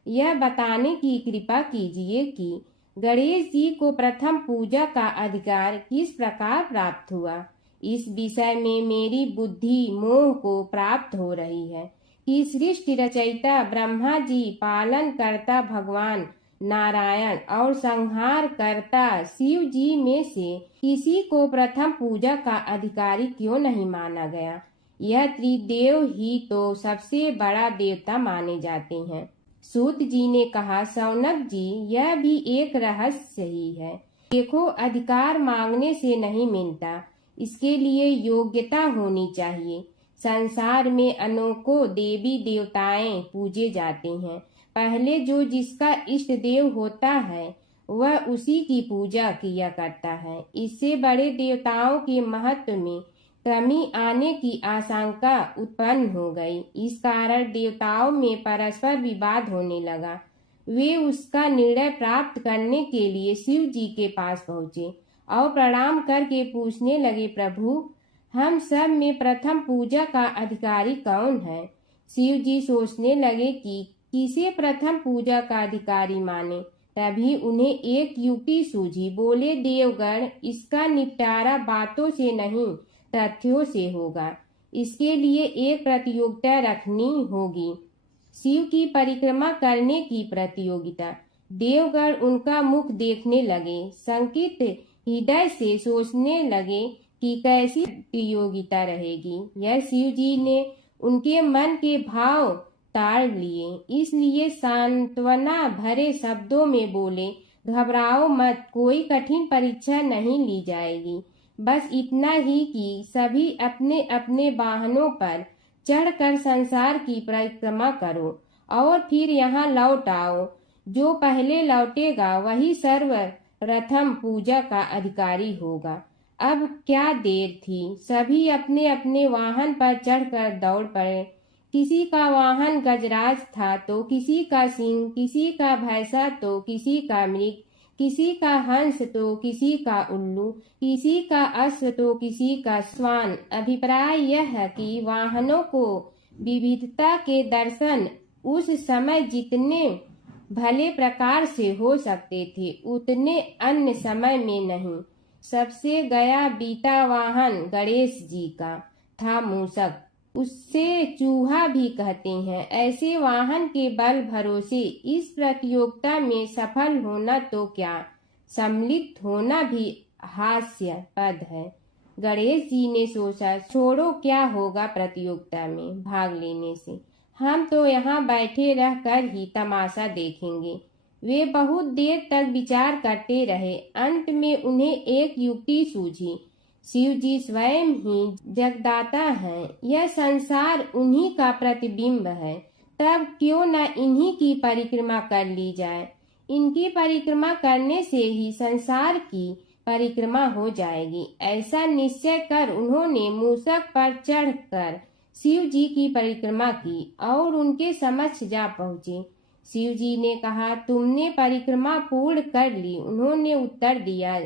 यह बताने की कृपा कीजिए कि गणेश जी को प्रथम पूजा का अधिकार किस प्रकार प्राप्त हुआ। इस विषय में मेरी बुद्धि मोह को प्राप्त हो रही है कि सृष्टि रचयिता ब्रह्मा जी, पालन करता भगवान नारायण और संहार करता शिव जी में से किसी को प्रथम पूजा का अधिकारी क्यों नहीं माना गया। यह त्रिदेव ही तो सबसे बड़ा देवता माने जाते हैं। सूत जी ने कहा, शौनक जी, यह भी एक रहस्य ही है। देखो, अधिकार मांगने से नहीं मिलता, इसके लिए योग्यता होनी चाहिए। संसार में अनेकों देवी देवताएं पूजे जाते हैं। पहले जो जिसका इष्ट देव होता है वह उसी की पूजा किया करता है। इससे बड़े देवताओं के महत्व में कमी आने की आशंका उत्पन्न हो गई। इस कारण देवताओं में परस्पर विवाद होने लगा। वे उसका निर्णय प्राप्त करने के लिए शिव जी के पास पहुँचे और प्रणाम करके पूछने लगे, प्रभु, हम सब में प्रथम पूजा का अधिकारी कौन है। शिव जी सोचने लगे कि किसे प्रथम पूजा का अधिकारी माने। तभी उन्हें एक युक्ति सूझी। बोले, देवगण, इसका निपटारा बातों से नहीं तथ्यों से होगा। इसके लिए एक प्रतियोगिता रखनी होगी, शिव की परिक्रमा करने की प्रतियोगिता। देवगण उनका मुख देखने लगे, शंकित हृदय से सोचने लगे कि कैसी प्रतियोगिता रहेगी। यह शिव जी ने उनके मन के भाव ताड़ लिए, इसलिए सांत्वना भरे शब्दों में बोले, घबराओ मत, कोई कठिन परीक्षा नहीं ली जाएगी। बस इतना ही कि सभी अपने अपने वाहनों पर चढ़कर संसार की परिक्रमा करो और फिर यहाँ लौट आओ। जो पहले लौटेगा वही सर्वप्रथम पूजा का अधिकारी होगा। अब क्या देर थी, सभी अपने अपने वाहन पर चढ़कर दौड़ पड़े। किसी का वाहन गजराज था तो किसी का सिंह, किसी का भैंसा तो किसी का मृग, किसी का हंस तो किसी का उल्लू, किसी का अश्व तो किसी का श्वान। अभिप्राय यह है कि वाहनों को विविधता के दर्शन उस समय जितने भले प्रकार से हो सकते थे उतने अन्य समय में नहीं। सबसे गया बीता वाहन गणेश जी का था मूषक, उससे चूहा भी कहते हैं। ऐसे वाहन के बल भरोसे इस प्रतियोगिता में सफल होना तो क्या, सम्मिलित होना भी हास्यास्पद है। गणेश जी ने सोचा, छोड़ो, क्या होगा प्रतियोगिता में भाग लेने से, हम तो यहाँ बैठे रहकर ही तमाशा देखेंगे। वे बहुत देर तक विचार करते रहे। अंत में उन्हें एक युक्ति सूझी। शिव जी स्वयं ही जगदाता हैं, यह संसार उन्हीं का प्रतिबिंब है, तब क्यों न इन्हीं की परिक्रमा कर ली जाए। इनकी परिक्रमा करने से ही संसार की परिक्रमा हो जाएगी। ऐसा निश्चय कर उन्होंने मूषक पर चढ़कर शिव जी की परिक्रमा की और उनके समक्ष जा पहुँचे। शिव जी ने कहा, तुमने परिक्रमा पूर्ण कर ली। उन्होंने उत्तर दिया,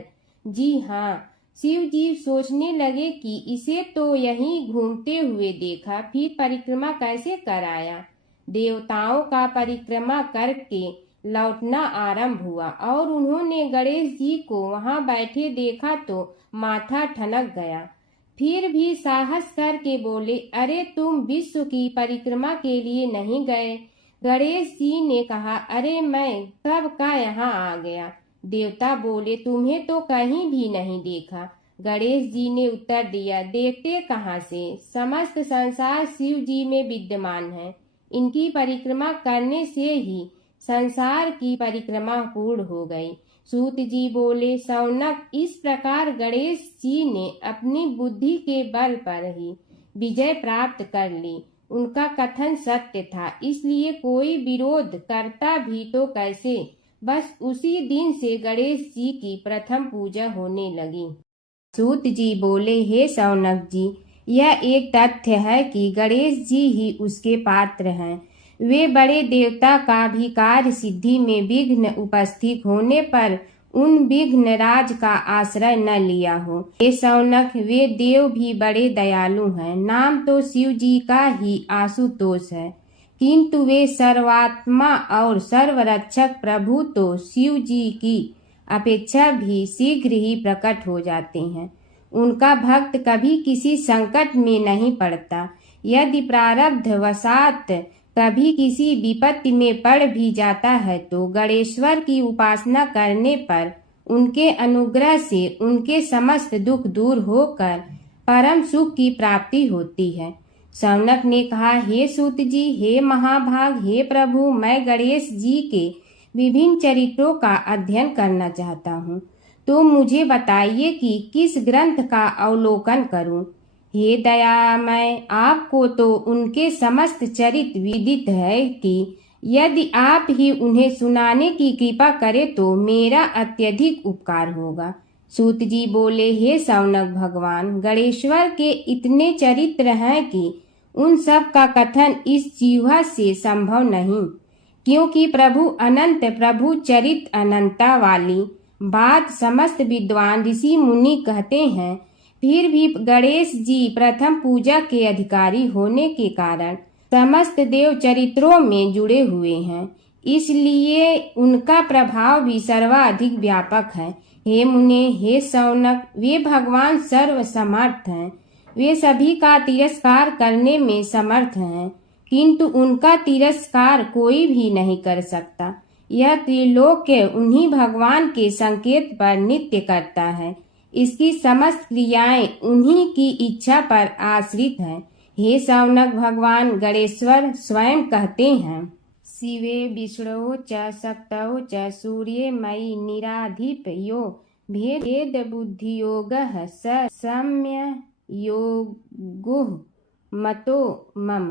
जी हाँ। शिव जी सोचने लगे कि इसे तो यहीं घूमते हुए देखा, फिर परिक्रमा कैसे कराया। देवताओं का परिक्रमा करके लौटना आरंभ हुआ और उन्होंने गणेश जी को वहां बैठे देखा तो माथा ठनक गया। फिर भी साहस करके बोले, अरे तुम विश्व की परिक्रमा के लिए नहीं गए। गणेश जी ने कहा, अरे मैं कब का यहाँ आ गया। देवता बोले, तुम्हें तो कहीं भी नहीं देखा। गणेश जी ने उत्तर दिया, देखते कहाँ से, समस्त संसार शिव जी में विद्यमान है। इनकी परिक्रमा करने से ही संसार की परिक्रमा पूर्ण हो गई। सूत जी बोले, शौनक, इस प्रकार गणेश जी ने अपनी बुद्धि के बल पर ही विजय प्राप्त कर ली। उनका कथन सत्य था, इसलिए कोई विरोध करता भी तो कैसे। बस उसी दिन से गणेश जी की प्रथम पूजा होने लगी। सूत जी बोले, हे शौनक जी, यह एक तथ्य है कि गणेश जी ही उसके पात्र हैं। वे बड़े देवता का भी कार्य सिद्धि में विघ्न उपस्थित होने पर उन विघ्न राज का आश्रय न लिया हो। हे शौनक, वे देव भी बड़े दयालु हैं। नाम तो शिव जी का ही आशुतोष है, किंतु वे सर्वात्मा और सर्वरक्षक प्रभु तो शिव जी की अपेक्षा भी शीघ्र ही प्रकट हो जाते हैं। उनका भक्त कभी किसी संकट में नहीं पड़ता। यदि प्रारब्ध वशात कभी किसी विपत्ति में पड़ भी जाता है तो गणेश्वर की उपासना करने पर उनके अनुग्रह से उनके समस्त दुख दूर होकर परम सुख की प्राप्ति होती है। शौनक ने कहा, हे सूत जी, हे महाभाग, हे प्रभु, मैं गणेश जी के विभिन्न चरित्रों का अध्ययन करना चाहता हूँ, तो मुझे बताइए कि किस ग्रंथ का अवलोकन करूँ। हे दयामय, आपको तो उनके समस्त चरित्र विदित है कि यदि आप ही उन्हें सुनाने की कृपा करें तो मेरा अत्यधिक उपकार होगा। सूत जी बोले, हे शौनक भगवान, गणेश्वर के इतने चरित्र हैं कि उन सब का कथन इस जिह्वा से संभव नहीं, क्योंकि प्रभु अनंत, प्रभु चरित अनंता वाली बात समस्त विद्वान ऋषि मुनि कहते हैं। फिर भी गणेश जी प्रथम पूजा के अधिकारी होने के कारण समस्त देव चरित्रों में जुड़े हुए हैं, इसलिए उनका प्रभाव भी सर्वाधिक व्यापक है। हे मुने, हे शौनक, वे भगवान सर्व समर्थ हैं। वे सभी का तिरस्कार करने में समर्थ हैं, किंतु उनका तिरस्कार कोई भी नहीं कर सकता। यह त्रिलोक्य उन्हीं भगवान के संकेत पर नित्य करता है। इसकी समस्त क्रियाएं उन्हीं की इच्छा पर आश्रित हैं। हे शौनक भगवान गणेश्वर स्वयं कहते हैं, शिवे विष्णु च शक्तौ च सूर्ये मयि निराधिप यो भेद बुद्धि योगः स सम्य योगुः मतो मम।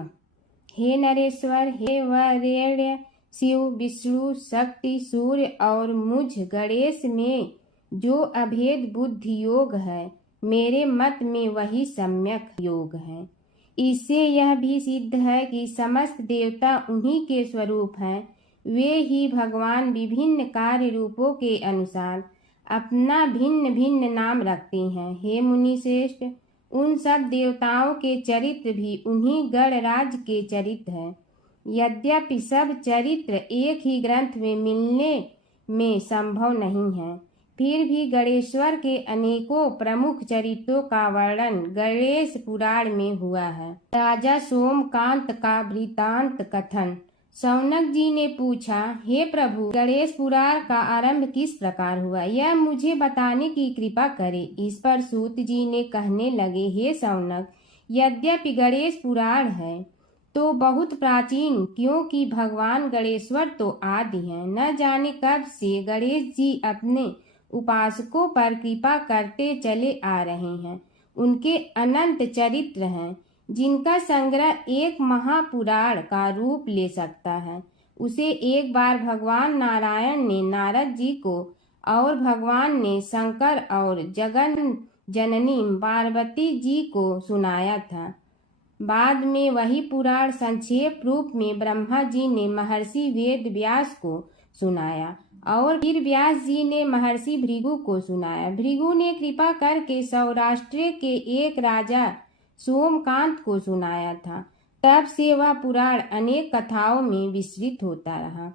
हे नरेश्वर, हे वरेण्य, शिव, विष्णु, शक्ति, सूर्य और मुझ गणेश में जो अभेद बुद्धि योग है, मेरे मत में वही सम्यक योग है। इससे यह भी सिद्ध है कि समस्त देवता उन्हीं के स्वरूप हैं। वे ही भगवान विभिन्न कार्य रूपों के अनुसार अपना भिन्न भिन्न नाम रखते हैं। हे मुनि श्रेष्ठ, उन सब देवताओं के चरित्र भी उन्हीं गणराज के चरित्र हैं। यद्यपि सब चरित्र एक ही ग्रंथ में मिलने में संभव नहीं है, फिर भी गणेश्वर के अनेकों प्रमुख चरित्रों का वर्णन गणेश पुराण में हुआ है। राजा सोमकांत का वृतांत कथन। शौनक जी ने पूछा, हे प्रभु, गणेश पुराण का आरंभ किस प्रकार हुआ, यह मुझे बताने की कृपा करें। इस पर सूत जी ने कहने लगे, हे शौनक, यद्यपि गणेश पुराण है तो बहुत प्राचीन, क्योंकि भगवान गणेश्वर तो आदि हैं। न जाने कब से गणेश जी अपने उपासकों पर कृपा करते चले आ रहे हैं। उनके अनंत चरित्र हैं, जिनका संग्रह एक महापुराण का रूप ले सकता है। उसे एक बार भगवान नारायण ने नारद जी को और भगवान ने शंकर और जगन जननी पार्वती जी को सुनाया था। बाद में वही पुराण संक्षेप रूप में ब्रह्मा जी ने महर्षि वेद व्यास को सुनाया और फिर व्यास जी ने महर्षि भृगु को सुनाया। भृगु ने कृपा करके सौराष्ट्र के एक राजा सोमकांत को सुनाया था। तब से वह पुराण अनेक कथाओं में विस्तृत होता रहा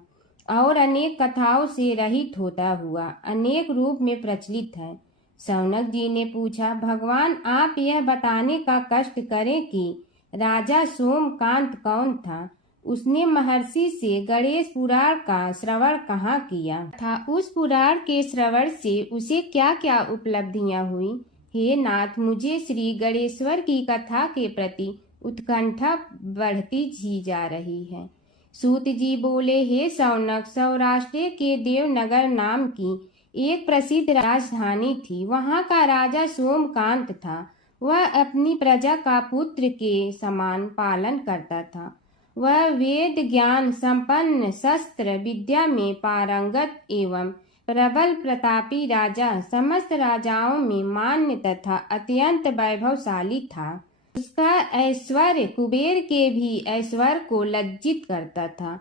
और अनेक कथाओं से रहित होता हुआ अनेक रूप में प्रचलित है। शौनक जी ने पूछा, भगवान, आप यह बताने का कष्ट करें कि राजा सोमकांत कौन था। उसने महर्षि से गणेश पुराण का श्रवण कहाँ किया था, उस पुराण के श्रवण से उसे क्या क्या उपलब्धियां हुई। हे नाथ, मुझे श्री गणेश्वर की कथा के प्रति उत्कंठा बढ़ती ही जा रही है। सूत जी बोले, हे शौनक, सौराष्ट्र के देवनगर नाम की एक प्रसिद्ध राजधानी थी। वहाँ का राजा सोमकांत था। वह अपनी प्रजा का पुत्र के समान पालन करता था। वह वेद ज्ञान संपन्न, शस्त्र विद्या में पारंगत एवं प्रबल प्रतापी राजा, समस्त राजाओं में मान्य तथा अत्यंत वैभवशाली था। उसका ऐश्वर्य कुबेर के भी ऐश्वर्य को लज्जित करता था।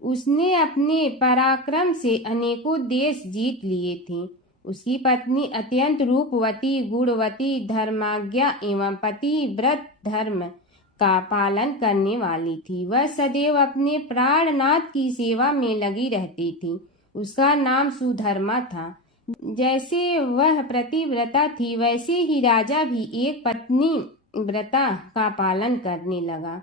उसने अपने पराक्रम से अनेकों देश जीत लिए थे। उसकी पत्नी अत्यंत रूपवती, गुणवती, धर्माज्ञा एवं पतिव्रत धर्म का पालन करने वाली थी। वह सदैव अपने प्राणनाथ की सेवा में लगी रहती थी। उसका नाम सुधर्मा था। जैसे वह पतिव्रता थी, वैसे ही राजा भी एक पत्नी व्रता का पालन करने लगा।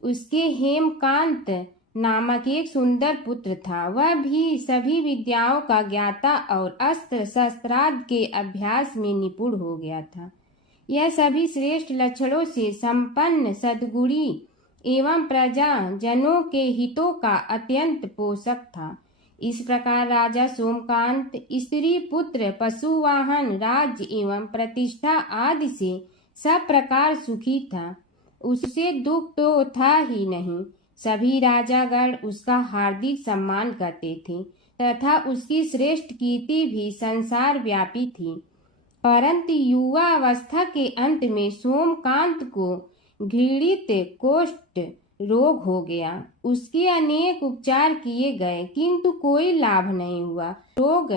उसके हेमकांत नामक एक सुंदर पुत्र था। वह भी सभी विद्याओं का ज्ञाता और अस्त्र शस्त्रादि के अभ्यास में निपुण हो गया था। यह सभी श्रेष्ठ लक्षणों से संपन्न, सद्गुणी एवं प्रजा जनों के हितों का अत्यंत पोषक था। इस प्रकार राजा सोमकांत स्त्री पुत्र, पशु वाहन, राज्य एवं प्रतिष्ठा आदि से सब प्रकार सुखी था। उससे दुख तो था ही नहीं। सभी राजागण उसका हार्दिक सम्मान करते थे तथा उसकी श्रेष्ठ कीर्ति भी संसार व्यापी थी। परंतु युवा अवस्था के अंत में सोमकांत को घृणित कोष्ठ रोग हो गया। उसके अनेक उपचार किए गए किंतु कोई लाभ नहीं हुआ। रोग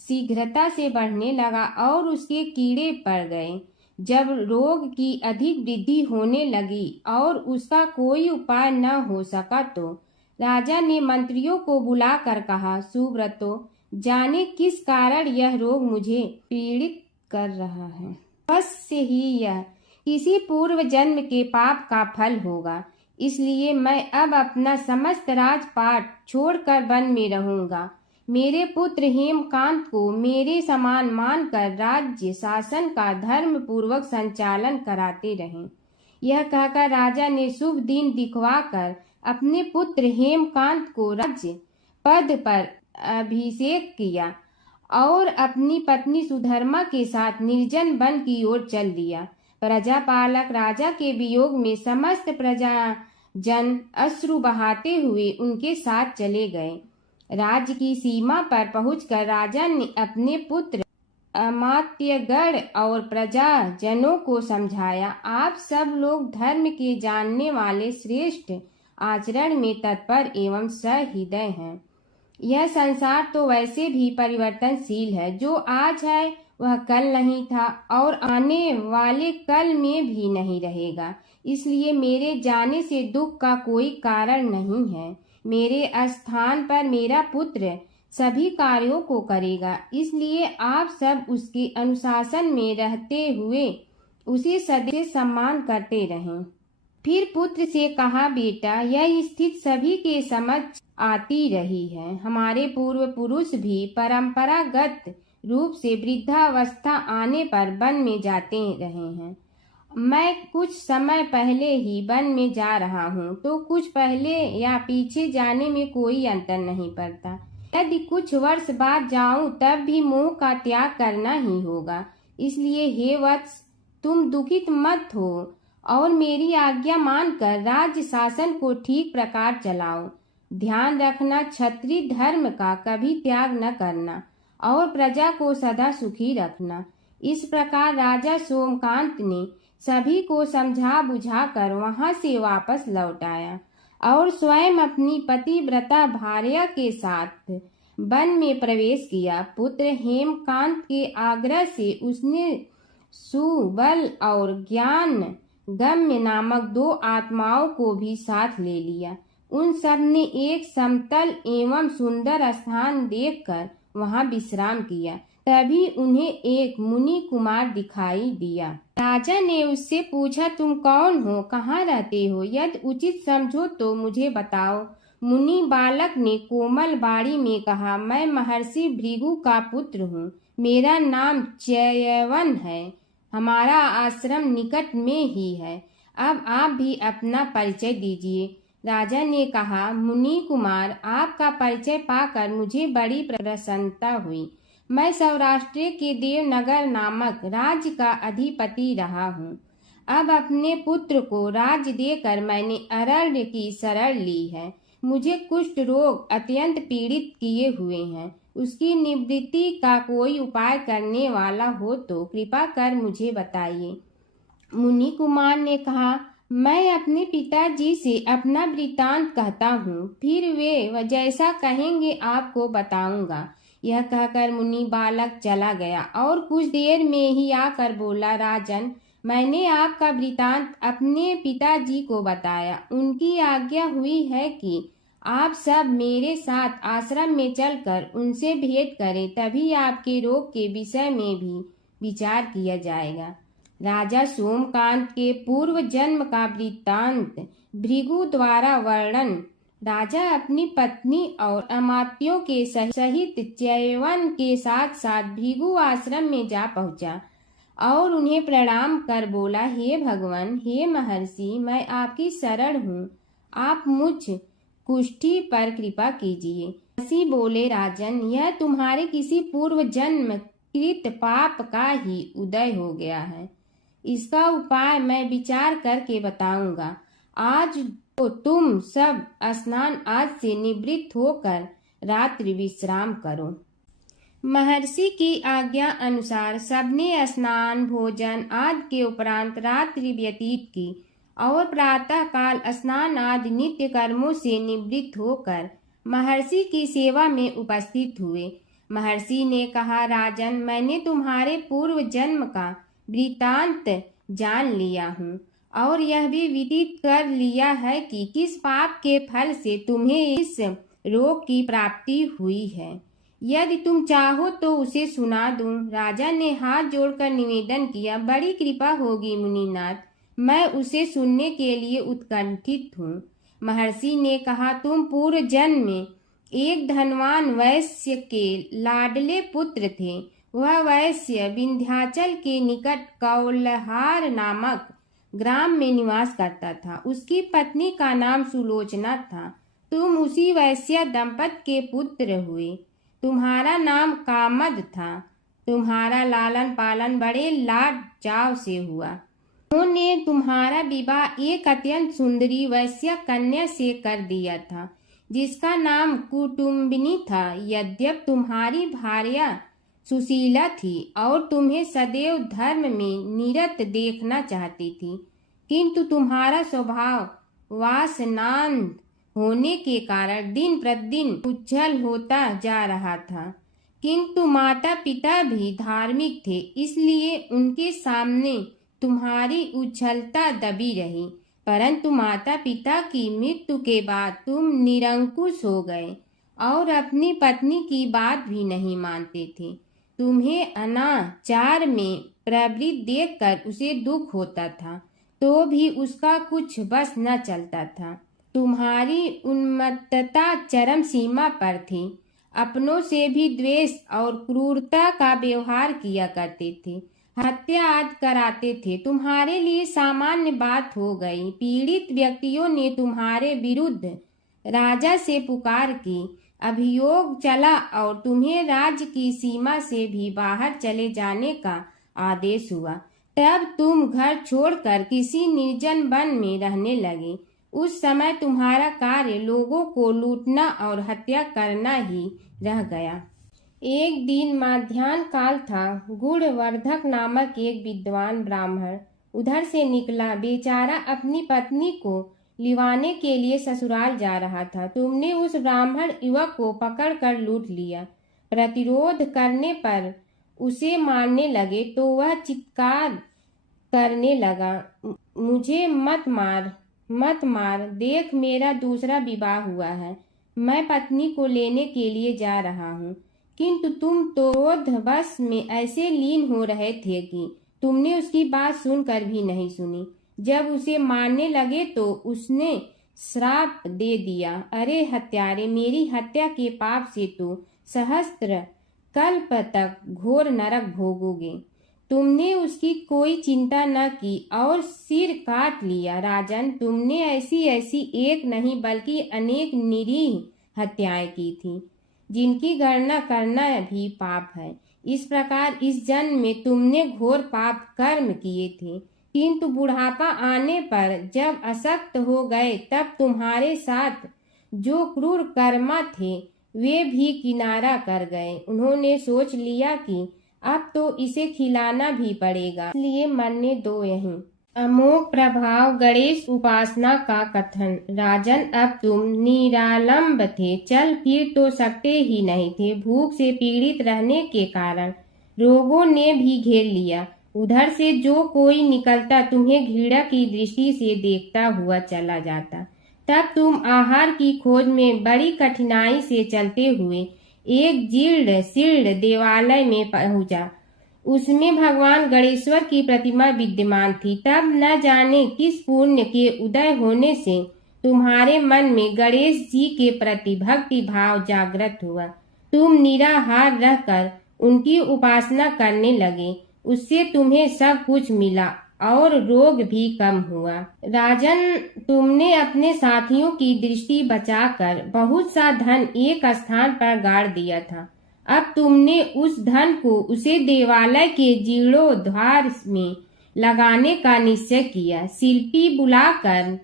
शीघ्रता से बढ़ने लगा और उसके कीड़े पड़ गए। जब रोग की अधिक वृद्धि होने लगी और उसका कोई उपाय न हो सका तो राजा ने मंत्रियों को बुलाकर कहा, सुव्रतो, जाने किस कारण यह रोग मुझे पीड़ित कर रहा है। अवश्य ही यह किसी पूर्व जन्म के पाप का फल होगा। इसलिए मैं अब अपना समस्त राजपाट छोड़कर वन में रहूंगा। मेरे पुत्र हेमकांत को मेरे समान मानकर राज्य शासन का धर्म पूर्वक संचालन कराते रहें। यह कहकर राजा ने शुभ दिन दिखवाकर अपने पुत्र हेमकांत को राज्य पद पर अभिषेक किया और अपनी पत्नी सुधर्मा के साथ निर्जन वन की ओर चल दिया। प्रजापालक राजा के वियोग में समस्त प्रजा जन अश्रु बहाते हुए उनके साथ चले गए। राज्य की सीमा पर पहुंचकर राजा ने अपने पुत्र अमात्यगण और प्रजा जनों को समझाया, आप सब लोग धर्म के जानने वाले, श्रेष्ठ आचरण में तत्पर एवं सहृदय हैं। यह संसार तो वैसे भी परिवर्तनशील है। जो आज है वह कल नहीं था और आने वाले कल में भी नहीं रहेगा। इसलिए मेरे जाने से दुख का कोई कारण नहीं है। मेरे स्थान पर मेरा पुत्र सभी कार्यों को करेगा। इसलिए आप सब उसके अनुशासन में रहते हुए उसे सदैव सम्मान करते रहें। फिर पुत्र से कहा, बेटा, यह स्थिति सभी के समझ आती रही है। हमारे पूर्व पुरुष भी परंपरागत रूप से वृद्धावस्था आने पर वन में जाते रहे हैं। मैं कुछ समय पहले ही वन में जा रहा हूँ, तो कुछ पहले या पीछे जाने में कोई अंतर नहीं पड़ता। यदि कुछ वर्ष बाद जाऊं तब भी मोह का त्याग करना ही होगा। इसलिए हे वत्स, तुम दुखित मत हो और मेरी आज्ञा मानकर राज्य शासन को ठीक प्रकार चलाओ। ध्यान रखना, क्षत्रिय धर्म का कभी त्याग न करना और प्रजा को सदा सुखी रखना। इस प्रकार राजा सोमकांत ने सभी को समझा बुझाकर वहां से वापस लौट आया और स्वयं अपनी पतिव्रता भार्या के साथ वन में प्रवेश किया। पुत्र हेमकांत के आग्रह से उसने सुबल और ज्ञान गम्य नामक 2 आत्माओं को भी साथ ले लिया। उन सब ने एक समतल एवं सुंदर स्थान देखकर वहां विश्राम किया। तभी उन्हें एक मुनि कुमार दिखाई दिया। राजा ने उससे पूछा, तुम कौन हो, कहाँ रहते हो, यदि उचित समझो तो मुझे बताओ। मुनि बालक ने कोमल वाणी में कहा, मैं महर्षि भृगु का पुत्र हूँ। मेरा नाम च्यवन है। हमारा आश्रम निकट में ही है। अब आप भी अपना परिचय दीजिए। राजा ने कहा, मुनि कुमार, आपका परिचय पाकर मुझे बड़ी प्रसन्नता हुई। मैं सौराष्ट्र के देवनगर नामक राज्य का अधिपति रहा हूँ। अब अपने पुत्र को राज्य देकर मैंने अरण्य की शरण ली है। मुझे कुष्ठ रोग अत्यंत पीड़ित किए हुए हैं। उसकी निवृत्ति का कोई उपाय करने वाला हो तो कृपा कर मुझे बताइए। मुनि कुमार ने कहा, मैं अपने पिताजी से अपना वृतांत कहता हूँ, फिर वे जैसा कहेंगे आपको बताऊंगा। यह कहकर मुनि बालक चला गया और कुछ देर में ही आकर बोला, राजन, मैंने आपका वृतांत अपने पिताजी को बताया। उनकी आज्ञा हुई है कि आप सब मेरे साथ आश्रम में चलकर उनसे भेंट करें, तभी आपके रोग के विषय में भी विचार किया जाएगा। राजा सोमकांत के पूर्व जन्म का वृत्तांत भृगु द्वारा वर्णन। राजा अपनी पत्नी और अमात्यों के सहित च्यवन के साथ साथ भृगु आश्रम में जा पहुंचा और उन्हें प्रणाम कर बोला, हे भगवान, हे महर्षि, मैं आपकी शरण हूँ। आप मुझ कुष्ठी पर कृपा कीजिए। महर्षि बोले, राजन, यह तुम्हारे किसी पूर्व जन्म कृत पाप का ही उदय हो गया है। इसका उपाय मैं विचार करके बताऊंगा। आज तो तुम सब स्नान आज से निवृत्त होकर रात्रि विश्राम करो। महर्षि की आज्ञा अनुसार सबने स्नान, भोजन आदि के उपरांत रात्रि व्यतीत की और प्रातः काल स्नान आदि नित्य कर्मों से निवृत्त होकर महर्षि की सेवा में उपस्थित हुए। महर्षि ने कहा, राजन, मैंने तुम्हारे पूर्व जन्म का वृतांत जान लिया हूँ और यह भी विदित कर लिया है कि किस पाप के फल से तुम्हें इस रोग की प्राप्ति हुई है। यदि तुम चाहो तो उसे सुना दूं। राजा ने हाथ जोड़कर निवेदन किया, बड़ी कृपा होगी मुनिनाथ, मैं उसे सुनने के लिए उत्कंठित हूँ। महर्षि ने कहा, तुम पूर्व जन्म में एक धनवान वैश्य के लाडले पुत्र थे। वह वैश्य विंध्याचल के निकट कौलहार नामक ग्राम में निवास करता था। उसकी पत्नी का नाम सुलोचना था। तुम उसी वैश्य दंपत के पुत्र हुए। तुम्हारा नाम कामद था। तुम्हारा लालन पालन बड़े लाड चाव से हुआ। उन्होंने तुम्हारा विवाह एक अत्यंत सुंदरी वैश्य कन्या से कर दिया था, जिसका नाम कुटुम्बिनी था। यद्यप तुम्हारी भार्या सुशीला थी और तुम्हें सदैव धर्म में निरत देखना चाहती थी, किंतु तुम्हारा स्वभाव वासनांध होने के कारण दिन प्रतिदिन उज्जवल होता जा रहा था। किंतु माता पिता भी धार्मिक थे, इसलिए उनके सामने तुम्हारी उज्ज्वलता दबी रही। परंतु माता पिता की मृत्यु के बाद तुम निरंकुश हो गए और अपनी पत्नी की बात भी नहीं मानते थे। तुम्हें अनाचार में प्रवृत्त देखकर उसे दुख होता था, तो भी उसका कुछ बस न चलता था। तुम्हारी उन्मत्तता चरम सीमा पर थी। अपनों से भी द्वेष और क्रूरता का व्यवहार किया करते थे। हत्या आदि कराते थे। तुम्हारे लिए सामान्य बात हो गई। पीड़ित व्यक्तियों ने तुम्हारे विरुद्ध राजा से पुकार की। अभियोग चला और तुम्हें राज्य की सीमा से भी बाहर चले जाने का आदेश हुआ। तब तुम घर छोड़कर किसी निर्जन वन में रहने लगे। उस समय तुम्हारा कार्य लोगों को लूटना और हत्या करना ही रह गया। एक दिन माध्याह्न काल था। गुणवर्धक नामक एक विद्वान ब्राह्मण उधर से निकला। बेचारा अपनी पत्नी को लिवाने के लिए ससुराल जा रहा था। तुमने उस ब्राह्मण युवक को पकड़कर लूट लिया। प्रतिरोध करने पर उसे मारने लगे तो वह चित्कार करने लगा, मुझे मत मार, मत मार, देख मेरा दूसरा विवाह हुआ है। मैं पत्नी को लेने के लिए जा रहा हूँ। किंतु तुम तो क्रोधवश में ऐसे लीन हो रहे थे कि तुमने उसकी बात सुनकर भी नहीं सुनी। जब उसे मारने लगे तो उसने श्राप दे दिया, अरे हत्यारे, मेरी हत्या के पाप से तो सहस्त्र कल्प तक घोर नरक भोगोगे। तुमने उसकी कोई चिंता न की और सिर काट लिया। राजन, तुमने ऐसी ऐसी एक नहीं बल्कि अनेक निरीह हत्याएं की थी, जिनकी गणना करना भी पाप है। इस प्रकार इस जन्म में तुमने घोर पाप कर्म किए थे, किंतु बुढ़ापा आने पर जब अशक्त हो गए तब तुम्हारे साथ जो क्रूर कर्मा थे वे भी किनारा कर गए। उन्होंने सोच लिया कि अब तो इसे खिलाना भी पड़ेगा, इसलिए मरने दो यहीं। अमोघ प्रभाव गणेश उपासना का कथन। राजन, अब तुम निरालंब थे, चल फिर तो सकते ही नहीं थे। भूख से पीड़ित रहने के कारण रोगों ने भी घेर लिया। उधर से जो कोई निकलता तुम्हें घृणा की दृष्टि से देखता हुआ चला जाता। तब तुम आहार की खोज में बड़ी कठिनाई से चलते हुए एक जीर्ण शीर्ण देवालय में पहुंचा। उसमें भगवान गणेश्वर की प्रतिमा विद्यमान थी। तब न जाने किस पुण्य के उदय होने से तुम्हारे मन में गणेश जी के प्रति भक्ति भाव जागृत हुआ। तुम निराहार रहकर उनकी उपासना करने लगे। उससे तुम्हें सब कुछ मिला और रोग भी कम हुआ। राजन, तुमने अपने साथियों की दृष्टि बचाकर बहुत सा धन एक स्थान पर गाड़ दिया था। अब तुमने उस धन को उसे देवालय के जीर्णोद्धार में लगाने का निश्चय किया। शिल्पी बुलाकर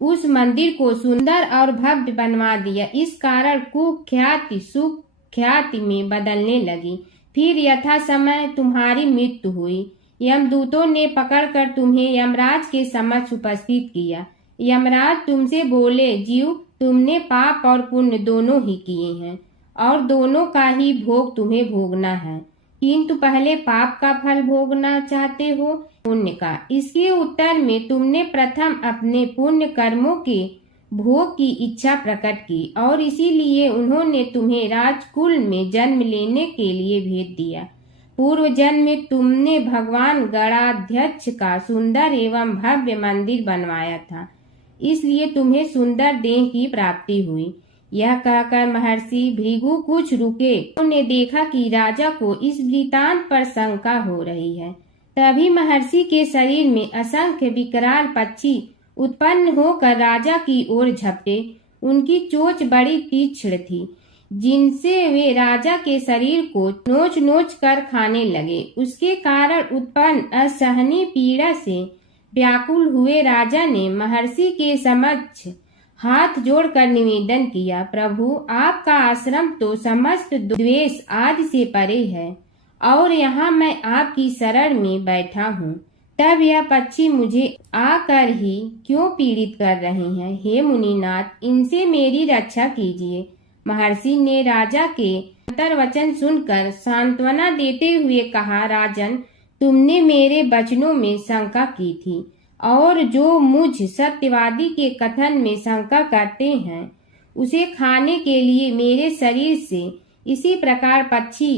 उस मंदिर को सुंदर और भव्य बनवा दिया। इस कारण कुख्याति सुख्याति में बदलने लगी। फिर यथा समय तुम्हारी मृत्यु हुई। यमदूतों ने पकड़कर तुम्हें यमराज के समक्ष उपस्थित किया। यमराज तुमसे बोले, जीव, तुमने पाप और पुण्य दोनों ही किए हैं और दोनों का ही भोग तुम्हें भोगना है, किंतु पहले पाप का फल भोगना चाहते हो पुण्य का। इसके उत्तर में तुमने प्रथम अपने पुण्य कर्मों के भोग की इच्छा प्रकट की और इसीलिए उन्होंने तुम्हें राजकुल में जन्म लेने के लिए भेज दिया। पूर्व जन्म में तुमने भगवान गणाध्यक्ष का सुंदर एवं भव्य मंदिर बनवाया था, इसलिए तुम्हें सुंदर देह की प्राप्ति हुई। यह कहकर महर्षि भृगु कुछ रुके। उन्होंने देखा कि राजा को इस वृतांत पर शंका हो रही है। तभी महर्षि के शरीर में असंख्य विकराल पक्षी उत्पन्न होकर राजा की ओर झपटे। उनकी चोंच बड़ी तीक्ष्ण थी, जिनसे वे राजा के शरीर को नोच नोच कर खाने लगे। उसके कारण उत्पन्न असहनीय पीड़ा से व्याकुल हुए राजा ने महर्षि के समक्ष हाथ जोड़कर निवेदन किया, प्रभु, आपका आश्रम तो समस्त द्वेष आदि से परे है और यहाँ मैं आपकी शरण में बैठा हूँ। तब यह पक्षी मुझे आकर ही क्यों पीड़ित कर रहे हैं? हे मुनिनाथ, इनसे मेरी रक्षा कीजिए। महर्षि ने राजा के अंतर्वचन सुनकर सांत्वना देते हुए कहा, राजन, तुमने मेरे वचनों में शंका की थी और जो मुझ सत्यवादी के कथन में शंका करते हैं उसे खाने के लिए मेरे शरीर से इसी प्रकार पक्षी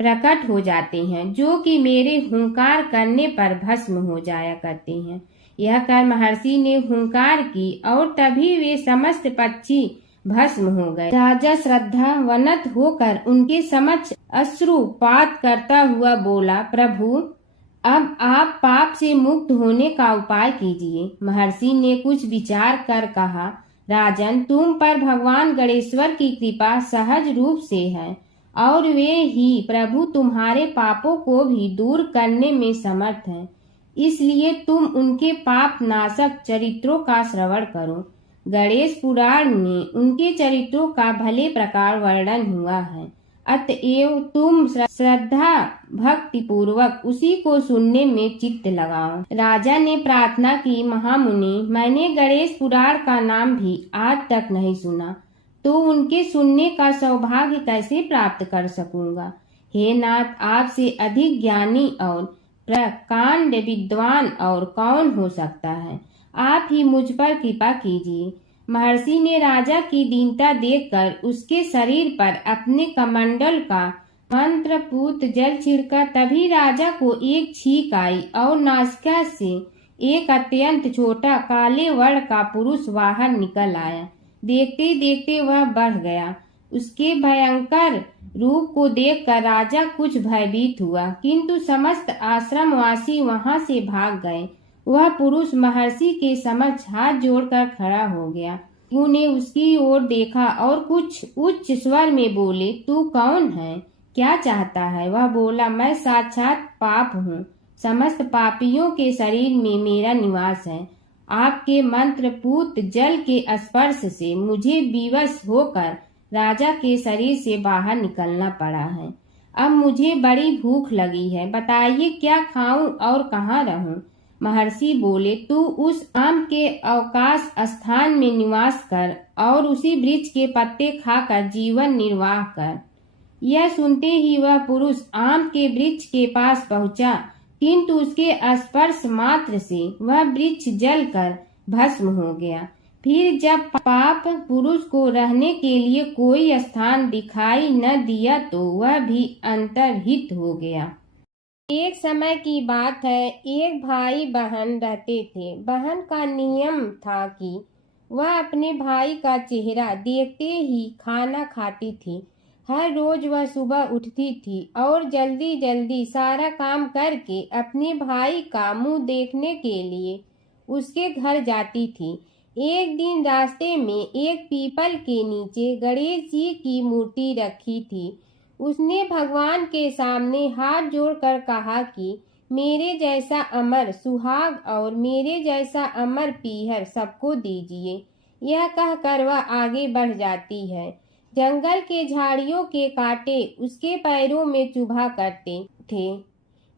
प्रकट हो जाते हैं, जो कि मेरे हुंकार करने पर भस्म हो जाया करते हैं। यह कर महर्षि ने हुंकार की और तभी वे समस्त पक्षी भस्म हो गए। राजा श्रद्धावनत होकर उनके समक्ष अश्रुपात करता हुआ बोला, प्रभु, अब आप पाप से मुक्त होने का उपाय कीजिए। महर्षि ने कुछ विचार कर कहा, राजन, तुम पर भगवान गणेश्वर की कृपा सहज रूप से है और वे ही प्रभु तुम्हारे पापों को भी दूर करने में समर्थ हैं। इसलिए तुम उनके पाप नाशक चरित्रों का श्रवण करो। गणेश पुराण में उनके चरित्रों का भले प्रकार वर्णन हुआ है, अतएव तुम श्रद्धा भक्ति पूर्वक उसी को सुनने में चित्त लगाओ। राजा ने प्रार्थना की, महामुनि, मैंने गणेश पुराण का नाम भी आज तक नहीं सुना, तो उनके सुनने का सौभाग्य कैसे प्राप्त कर सकूंगा? हे नाथ, आपसे अधिक ज्ञानी और प्रकांड विद्वान और कौन हो सकता है? आप ही मुझ पर कृपा कीजिए। महर्षि ने राजा की दीनता देखकर उसके शरीर पर अपने कमंडल का मंत्रपूत जल छिड़का। तभी राजा को एक छींक आई और नासिका से एक अत्यंत छोटा काले वर्ण का पुरुष बाहर निकल आया। देखते देखते वह बढ़ गया। उसके भयंकर रूप को देखकर राजा कुछ भयभीत हुआ, किंतु समस्त आश्रमवासी वहां से भाग गए। वह पुरुष महर्षि के समक्ष हाथ जोड़कर खड़ा हो गया। ने उसकी ओर देखा और कुछ उच्च स्वर में बोले, तू कौन है, क्या चाहता है? वह बोला, मैं साक्षात पाप हूँ। समस्त पापियों के शरीर में मेरा निवास है। आपके मंत्रपूत जल के स्पर्श से मुझे विवश होकर राजा के शरीर से बाहर निकलना पड़ा है। अब मुझे बड़ी भूख लगी है, बताइए क्या खाऊं और कहाँ रहूं? महर्षि बोले, तू उस आम के अवकाश स्थान में निवास कर और उसी वृक्ष के पत्ते खाकर जीवन निर्वाह कर। यह सुनते ही वह पुरुष आम के वृक्ष के पास पहुंचा, किंतु उसके स्पर्श मात्र से वह वृक्ष जलकर भस्म हो गया। फिर जब पाप पुरुष को रहने के लिए कोई स्थान दिखाई न दिया तो वह भी अंतर्हित हो गया। एक समय की बात है, एक भाई बहन रहते थे। बहन का नियम था कि वह अपने भाई का चेहरा देखते ही खाना खाती थी। हर रोज वह सुबह उठती थी और जल्दी जल्दी सारा काम करके अपने भाई का मुंह देखने के लिए उसके घर जाती थी। एक दिन रास्ते में एक पीपल के नीचे गणेश जी की मूर्ति रखी थी। उसने भगवान के सामने हाथ जोड़कर कहा कि मेरे जैसा अमर सुहाग और मेरे जैसा अमर पीहर सबको दीजिए। यह कहकर वह आगे बढ़ जाती है। जंगल के झाड़ियों के कांटे उसके पैरों में चुभा करते थे।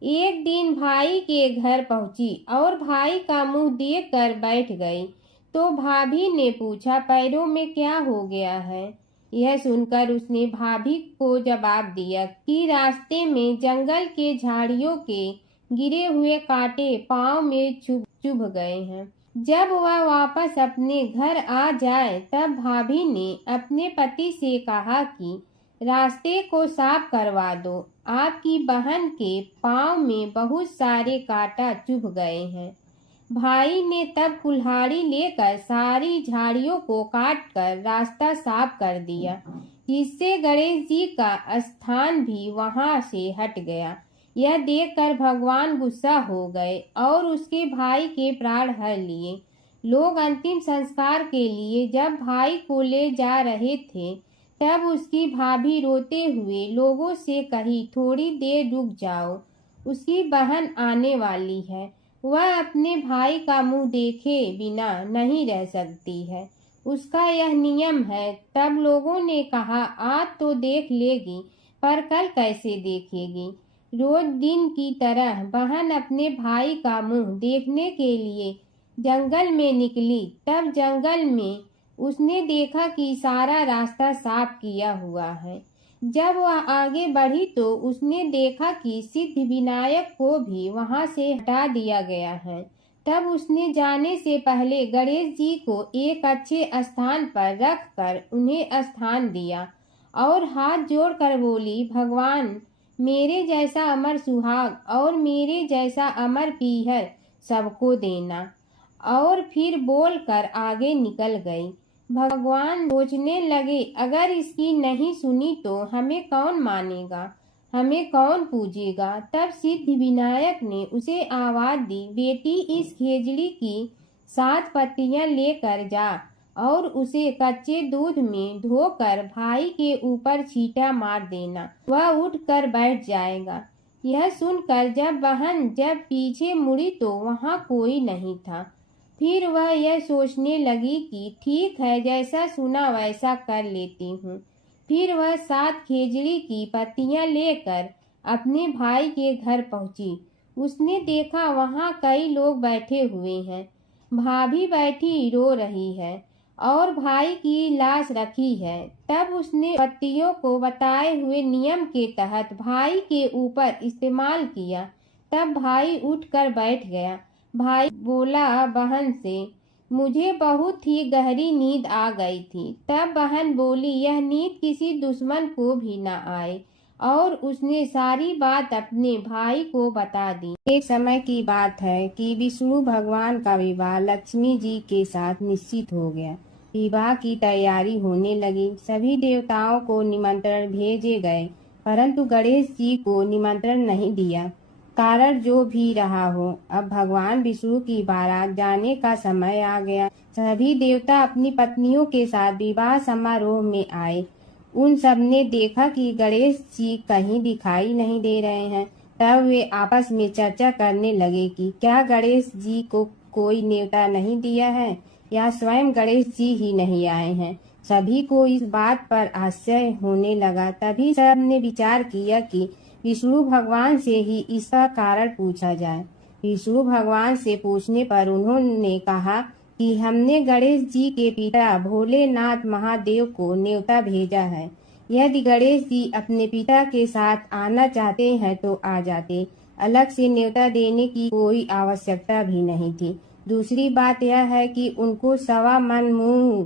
एक दिन भाई के घर पहुंची और भाई का मुंह देखकर बैठ गई तो भाभी ने पूछा, पैरों में क्या हो गया है? यह सुनकर उसने भाभी को जवाब दिया कि रास्ते में जंगल के झाड़ियों के गिरे हुए कांटे पांव में चुभ गए हैं। जब वह वापस अपने घर आ जाए तब भाभी ने अपने पति से कहा कि रास्ते को साफ करवा दो, आपकी बहन के पांव में बहुत सारे कांटा चुभ गए हैं। भाई ने तब कुल्हाड़ी लेकर सारी झाड़ियों को काटकर रास्ता साफ कर दिया, जिससे गणेश जी का स्थान भी वहां से हट गया। यह देखकर भगवान गुस्सा हो गए और उसके भाई के प्राण हर लिए। लोग अंतिम संस्कार के लिए जब भाई को ले जा रहे थे तब उसकी भाभी रोते हुए लोगों से कही, थोड़ी देर रुक जाओ, उसकी बहन आने वाली है। वह अपने भाई का मुंह देखे बिना नहीं रह सकती है, उसका यह नियम है। तब लोगों ने कहा, आज तो देख लेगी पर कल कैसे देखेगी? रोज दिन की तरह बहन अपने भाई का मुंह देखने के लिए जंगल में निकली। तब जंगल में उसने देखा कि सारा रास्ता साफ किया हुआ है। जब वह आगे बढ़ी तो उसने देखा कि सिद्ध विनायक को भी वहां से हटा दिया गया है। तब उसने जाने से पहले गणेश जी को एक अच्छे स्थान पर रखकर उन्हें स्थान दिया और हाथ जोड़कर बोली, भगवान मेरे जैसा अमर सुहाग और मेरे जैसा अमर पीहर सबको देना। और फिर बोलकर आगे निकल गई। भगवान सोचने लगे, अगर इसकी नहीं सुनी तो हमें कौन मानेगा, हमें कौन पूजेगा? तब सिद्ध विनायक ने उसे आवाज दी, बेटी इस खेजड़ी की 7 पत्तियां लेकर जा और उसे कच्चे दूध में धोकर भाई के ऊपर छींटा मार देना, वह उठकर बैठ जाएगा। यह सुनकर जब पीछे मुड़ी तो वहां कोई नहीं था। फिर वह यह सोचने लगी कि ठीक है, जैसा सुना वैसा कर लेती हूँ। फिर वह 7 खेजड़ी की पत्तियां लेकर अपने भाई के घर पहुंची। उसने देखा वहां कई लोग बैठे हुए हैं। भाभी बैठी रो रही है और भाई की लाश रखी है। तब उसने पत्तियों को बताए हुए नियम के तहत भाई के ऊपर इस्तेमाल किया। तब भाई उठकर बैठ गया। भाई बोला बहन से, मुझे बहुत ही गहरी नींद आ गई थी। तब बहन बोली, यह नींद किसी दुश्मन को भी न आए और उसने सारी बात अपने भाई को बता दी। एक समय की बात है कि विष्णु भगवान का विवाह लक्ष्मी जी के साथ निश्चित हो गया। विवाह की तैयारी होने लगी। सभी देवताओं को निमंत्रण भेजे गए, परंतु गणेश जी को निमंत्रण नहीं दिया। कारण जो भी रहा हो, अब भगवान विष्णु की बारात जाने का समय आ गया। सभी देवता अपनी पत्नियों के साथ विवाह समारोह में आए। उन सब ने देखा कि गणेश जी कहीं दिखाई नहीं दे रहे हैं। तब वे आपस में चर्चा करने लगे कि क्या गणेश जी को कोई न्योता नहीं दिया है या स्वयं गणेश जी ही नहीं आए हैं। सभी को इस बात पर आश्चर्य होने लगा। तभी सब ने विचार किया कि विष्णु भगवान से ही इसका कारण पूछा जाए। विष्णु भगवान से पूछने पर उन्होंने कहा कि हमने गणेश जी के पिता भोलेनाथ महादेव को न्योता भेजा है। यदि गणेश जी अपने पिता के साथ आना चाहते हैं तो आ जाते। अलग से न्योता देने की कोई आवश्यकता भी नहीं थी। दूसरी बात यह है कि उनको 1.25 मन मूंग,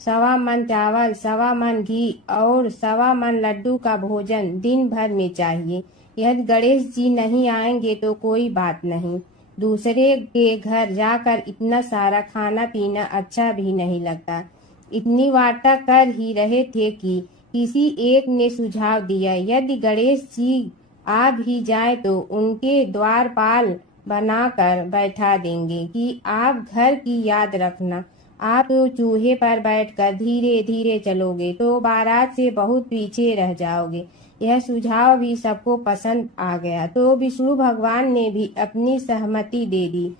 1.25 मन चावल, 1.25 मन घी और 1.25 मन लड्डू का भोजन दिन भर में चाहिए। यदि गणेश जी नहीं आएंगे तो कोई बात नहीं। दूसरे के घर जाकर इतना सारा खाना पीना अच्छा भी नहीं लगता। इतनी वार्ता कर ही रहे थे कि किसी एक ने सुझाव दिया, यदि गणेश जी आ भी जाए तो उनके द्वारपाल बनाकर बैठा देंगे कि आप घर की याद रखना। आप तो चूहे पर बैठकर धीरे धीरे चलोगे तो बारात से बहुत पीछे रह जाओगे। यह सुझाव भी सबको पसंद आ गया तो विष्णु भगवान ने भी अपनी सहमति दे दी।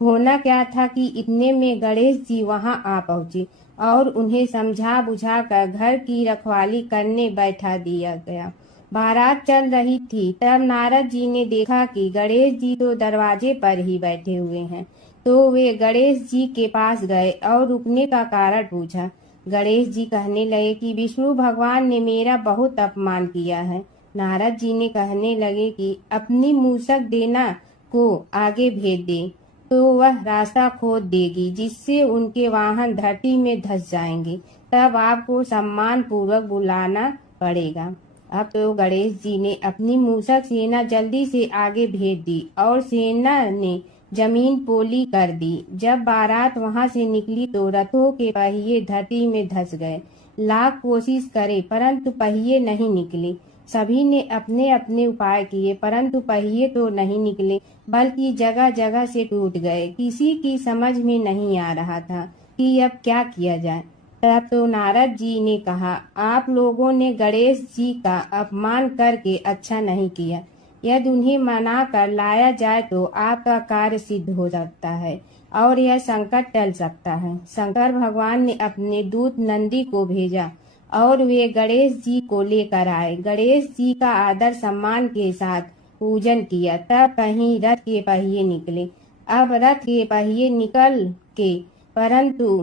होना क्या था कि इतने में गणेश जी वहां आ पहुंचे और उन्हें समझा बुझा कर घर की रखवाली करने बैठा दिया गया। बारात चल रही थी, तब नारद जी ने देखा कि गणेश जी तो दरवाजे पर ही बैठे हुए हैं। तो वे गणेश जी के पास गए और रुकने का कारण पूछा। गणेश जी कहने लगे कि विष्णु भगवान ने मेरा बहुत अपमान किया है। नारद जी ने कहने लगे कि अपनी मूसक देना को आगे भेज दे तो वह रास्ता खोद देगी, जिससे उनके वाहन धरती में धंस जाएंगे। तब आपको सम्मान पूर्वक बुलाना पड़ेगा। अब तो गणेश जी ने अपनी मूसक सेना जल्दी से आगे भेज दी और सेना ने जमीन पोली कर दी। जब बारात वहां से निकली तो रथों के पहिए धरती में धंस गए। लाख कोशिश करे परंतु पहिए नहीं निकले। सभी ने अपने अपने उपाय किए परंतु पहिए तो नहीं निकले, बल्कि जगह जगह से टूट गए। किसी की समझ में नहीं आ रहा था कि अब क्या किया जाए। तब तो नारद जी ने कहा, आप लोगों ने गणेश जी का अपमान करके अच्छा नहीं किया। यदि उन्हें मना कर लाया जाए तो आपका कार्य सिद्ध हो सकता है और यह संकट टल सकता है। शंकर भगवान ने अपने दूत नंदी को भेजा और वे गणेश जी को लेकर आए। गणेश जी का आदर सम्मान के साथ पूजन किया। तब कहीं रथ के पहिए निकले। अब रथ के पहिए निकल के परंतु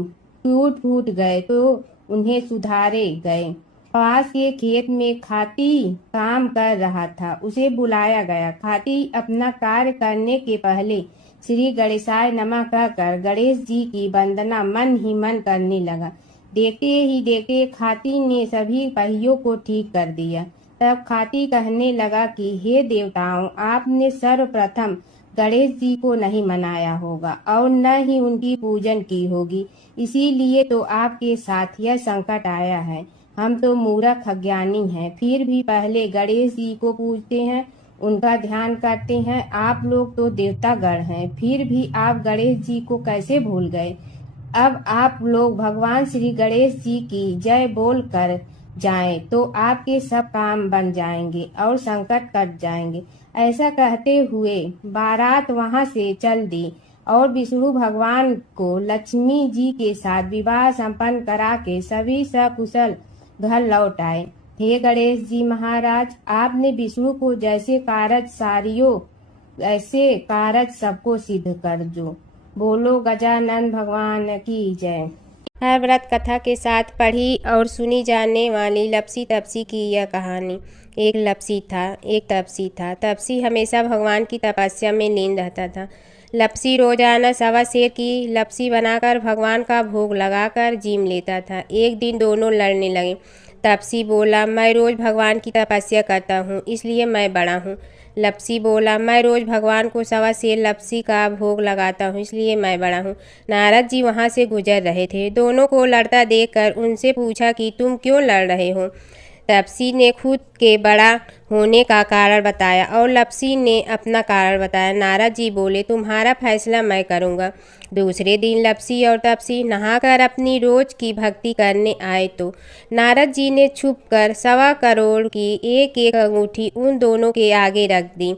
टूट फूट गए तो उन्हें सुधारे गए। पास के खेत में खाती काम कर रहा था, उसे बुलाया गया। खाती अपना कार्य करने के पहले श्री गणेशाय नमः कहकर गणेश जी की वंदना मन ही मन करने लगा। देखते ही देखते खाती ने सभी पहियों को ठीक कर दिया। तब खाती कहने लगा कि हे देवताओं, आपने सर्वप्रथम गणेश जी को नहीं मनाया होगा और न ही उनकी पूजन की होगी, इसीलिए तो आपके साथ यह संकट आया है। हम तो मूर्ख अज्ञानी हैं, फिर भी पहले गणेश जी को पूजते हैं, उनका ध्यान करते हैं। आप लोग तो देवतागण हैं, फिर भी आप गणेश जी को कैसे भूल गए। अब आप लोग भगवान श्री गणेश जी की जय बोल कर जाएं तो आपके सब काम बन जाएंगे और संकट कट जाएंगे। ऐसा कहते हुए बारात वहां से चल दी और विष्णु भगवान को लक्ष्मी जी के साथ विवाह संपन्न करा के सभी सकुशल घर लौट आए। हे गणेश जी महाराज, आपने विष्णु को जैसे कारज सारियो ऐसे कारज सबको सिद्ध कर जो। बोलो गजानन भगवान की जय। हर व्रत कथा के साथ पढ़ी और सुनी जाने वाली लपसी तपसी की यह कहानी। एक लपसी था, एक तपसी था। तपसी हमेशा भगवान की तपस्या में लीन रहता था। लपसी रोजाना 1.25 सेर की लपसी बनाकर भगवान का भोग लगाकर जीम लेता था। एक दिन दोनों लड़ने लगे। तपसी बोला, मैं रोज़ भगवान की तपस्या करता हूँ, इसलिए मैं बड़ा हूँ। लपसी बोला, मैं रोज़ भगवान को 1.25 सेर लपसी का भोग लगाता हूँ, इसलिए मैं बड़ा हूँ। नारद जी वहाँ से गुजर रहे थे। दोनों को लड़ता देखकर उनसे पूछा कि तुम क्यों लड़ रहे हो। तपसी ने खुद के बड़ा होने का कारण बताया और लपसी ने अपना कारण बताया। नारद जी बोले, तुम्हारा फैसला मैं करूँगा। दूसरे दिन लपसी और तपसी नहाकर अपनी रोज की भक्ति करने आए तो नारद जी ने छुपकर 1.25 करोड़ की एक एक अंगूठी उन दोनों के आगे रख दी।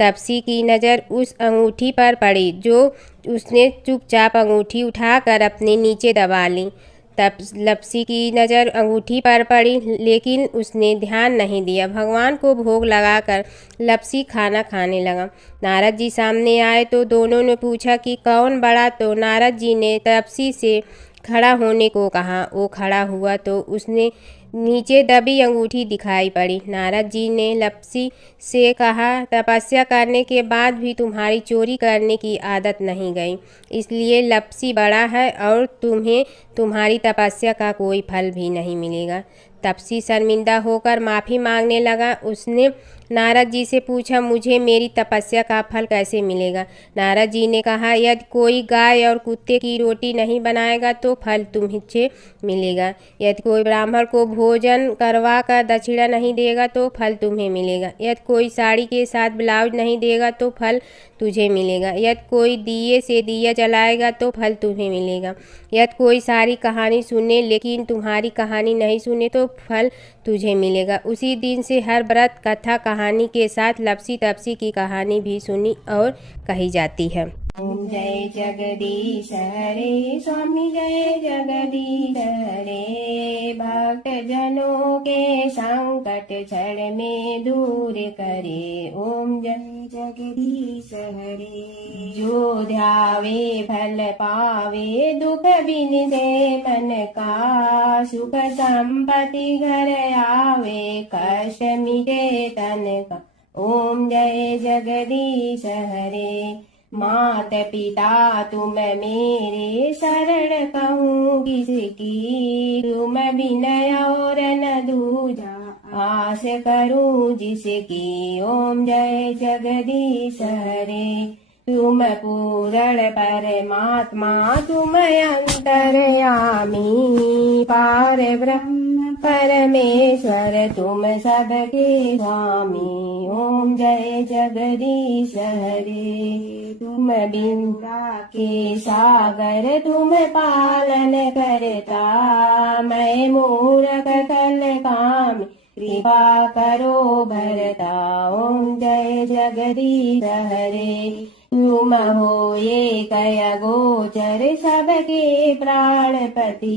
तपसी की नज़र उस अंगूठी पर पड़ी जो उसने चुपचाप अंगूठी उठाकर अपने नीचे दबा ली। तब लपसी की नज़र अंगूठी पर पड़ी, लेकिन उसने ध्यान नहीं दिया। भगवान को भोग लगाकर लपसी खाना खाने लगा। नारद जी सामने आए तो दोनों ने पूछा कि कौन बड़ा, तो नारद जी ने तपसी से खड़ा होने को कहा। वो खड़ा हुआ तो उसने नीचे दबी अंगूठी दिखाई पड़ी। नारद जी ने लपसी से कहा, तपस्या करने के बाद भी तुम्हारी चोरी करने की आदत नहीं गई, इसलिए लपसी बड़ा है और तुम्हें तुम्हारी तपस्या का कोई फल भी नहीं मिलेगा। तपसी शर्मिंदा होकर माफ़ी मांगने लगा। उसने नारद जी से पूछा, मुझे मेरी तपस्या का फल कैसे मिलेगा। नारद जी ने कहा, यदि कोई गाय और कुत्ते की रोटी नहीं बनाएगा तो फल तुम्हें मिलेगा। यदि कोई ब्राह्मण को भोजन करवा कर दक्षिणा नहीं देगा तो फल तुम्हें मिलेगा। यदि कोई साड़ी के साथ ब्लाउज नहीं देगा तो फल तुझे मिलेगा। यदि कोई दिए से दिया जलाएगा तो फल तुम्हें मिलेगा। यदि कोई सारी कहानी सुने लेकिन तुम्हारी कहानी नहीं सुने तो फल तुझे मिलेगा। उसी दिन से हर व्रत कथा कहानी के साथ लपसी तपसी की कहानी भी सुनी और कही जाती है। ओम जय जगदीश हरे स्वामी, जय जगदीश हरे। भक्त जनों के संकट क्षण में दूर करे। ओम जय जगदीश हरे। जो ध्यावे फल पावे, दुख बिन दे मन का। सुख संपत्ति घर आवे, कष्ट मिटे तन का। ओम जय जगदीश हरे। मात पिता तुम मेरे, शरण कहूँ किसकी। तुम विनय और न दूजा, आस करूँ जिसकी। ओम जय जगदीश हरे। तुम पूर्ण परमात्मा, तुम अंतर्यामी। पार ब्रह्म परमेश्वर, तुम सबके स्वामी। ओम जय जगदीश हरे। तुम बिंदा के सागर, तुम पालन करता। मैं मूर्ख कल काम, कृपा करो भरता। ओम जय जगदीश हरे। तुम हो ये कय गोचर, सबके प्राणपति।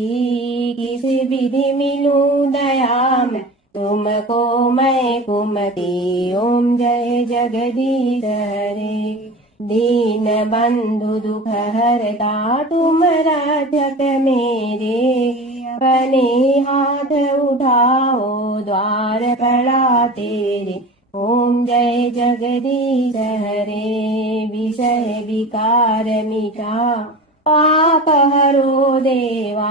किस विधि मिलूं दया में, तुमको मैं कुमति। ओम जय जगदीश हरे। दीन बंधु दुख हरता, तुम रक्षक मेरे। अपने हाथ उठाओ, द्वार पड़ा तेरे। ओम जय जगदीश हरे। विषय विकार मिटा, पाप हरो देवा।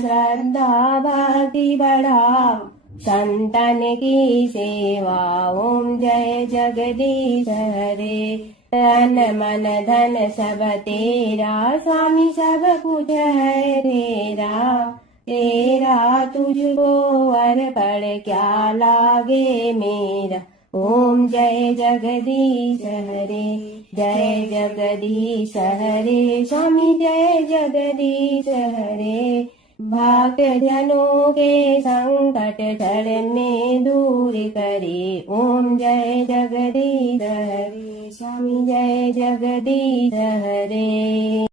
श्रद्धा भक्ति बढ़ाओ, संतन की सेवा। ओम जय जगदीश हरे। तन मन धन सब तेरा, स्वामी सब कुछ है तेरा। तेरा तुझको अर्पण क्या लागे मेरा। ओम जय जगदीश हरे। जय जगदीश हरे स्वामी, जय जगदीश हरे। भक्त जनों के संकट क्षण में दूर करे। ओम जय जगदीश हरे स्वामी, जय जगदीश हरे।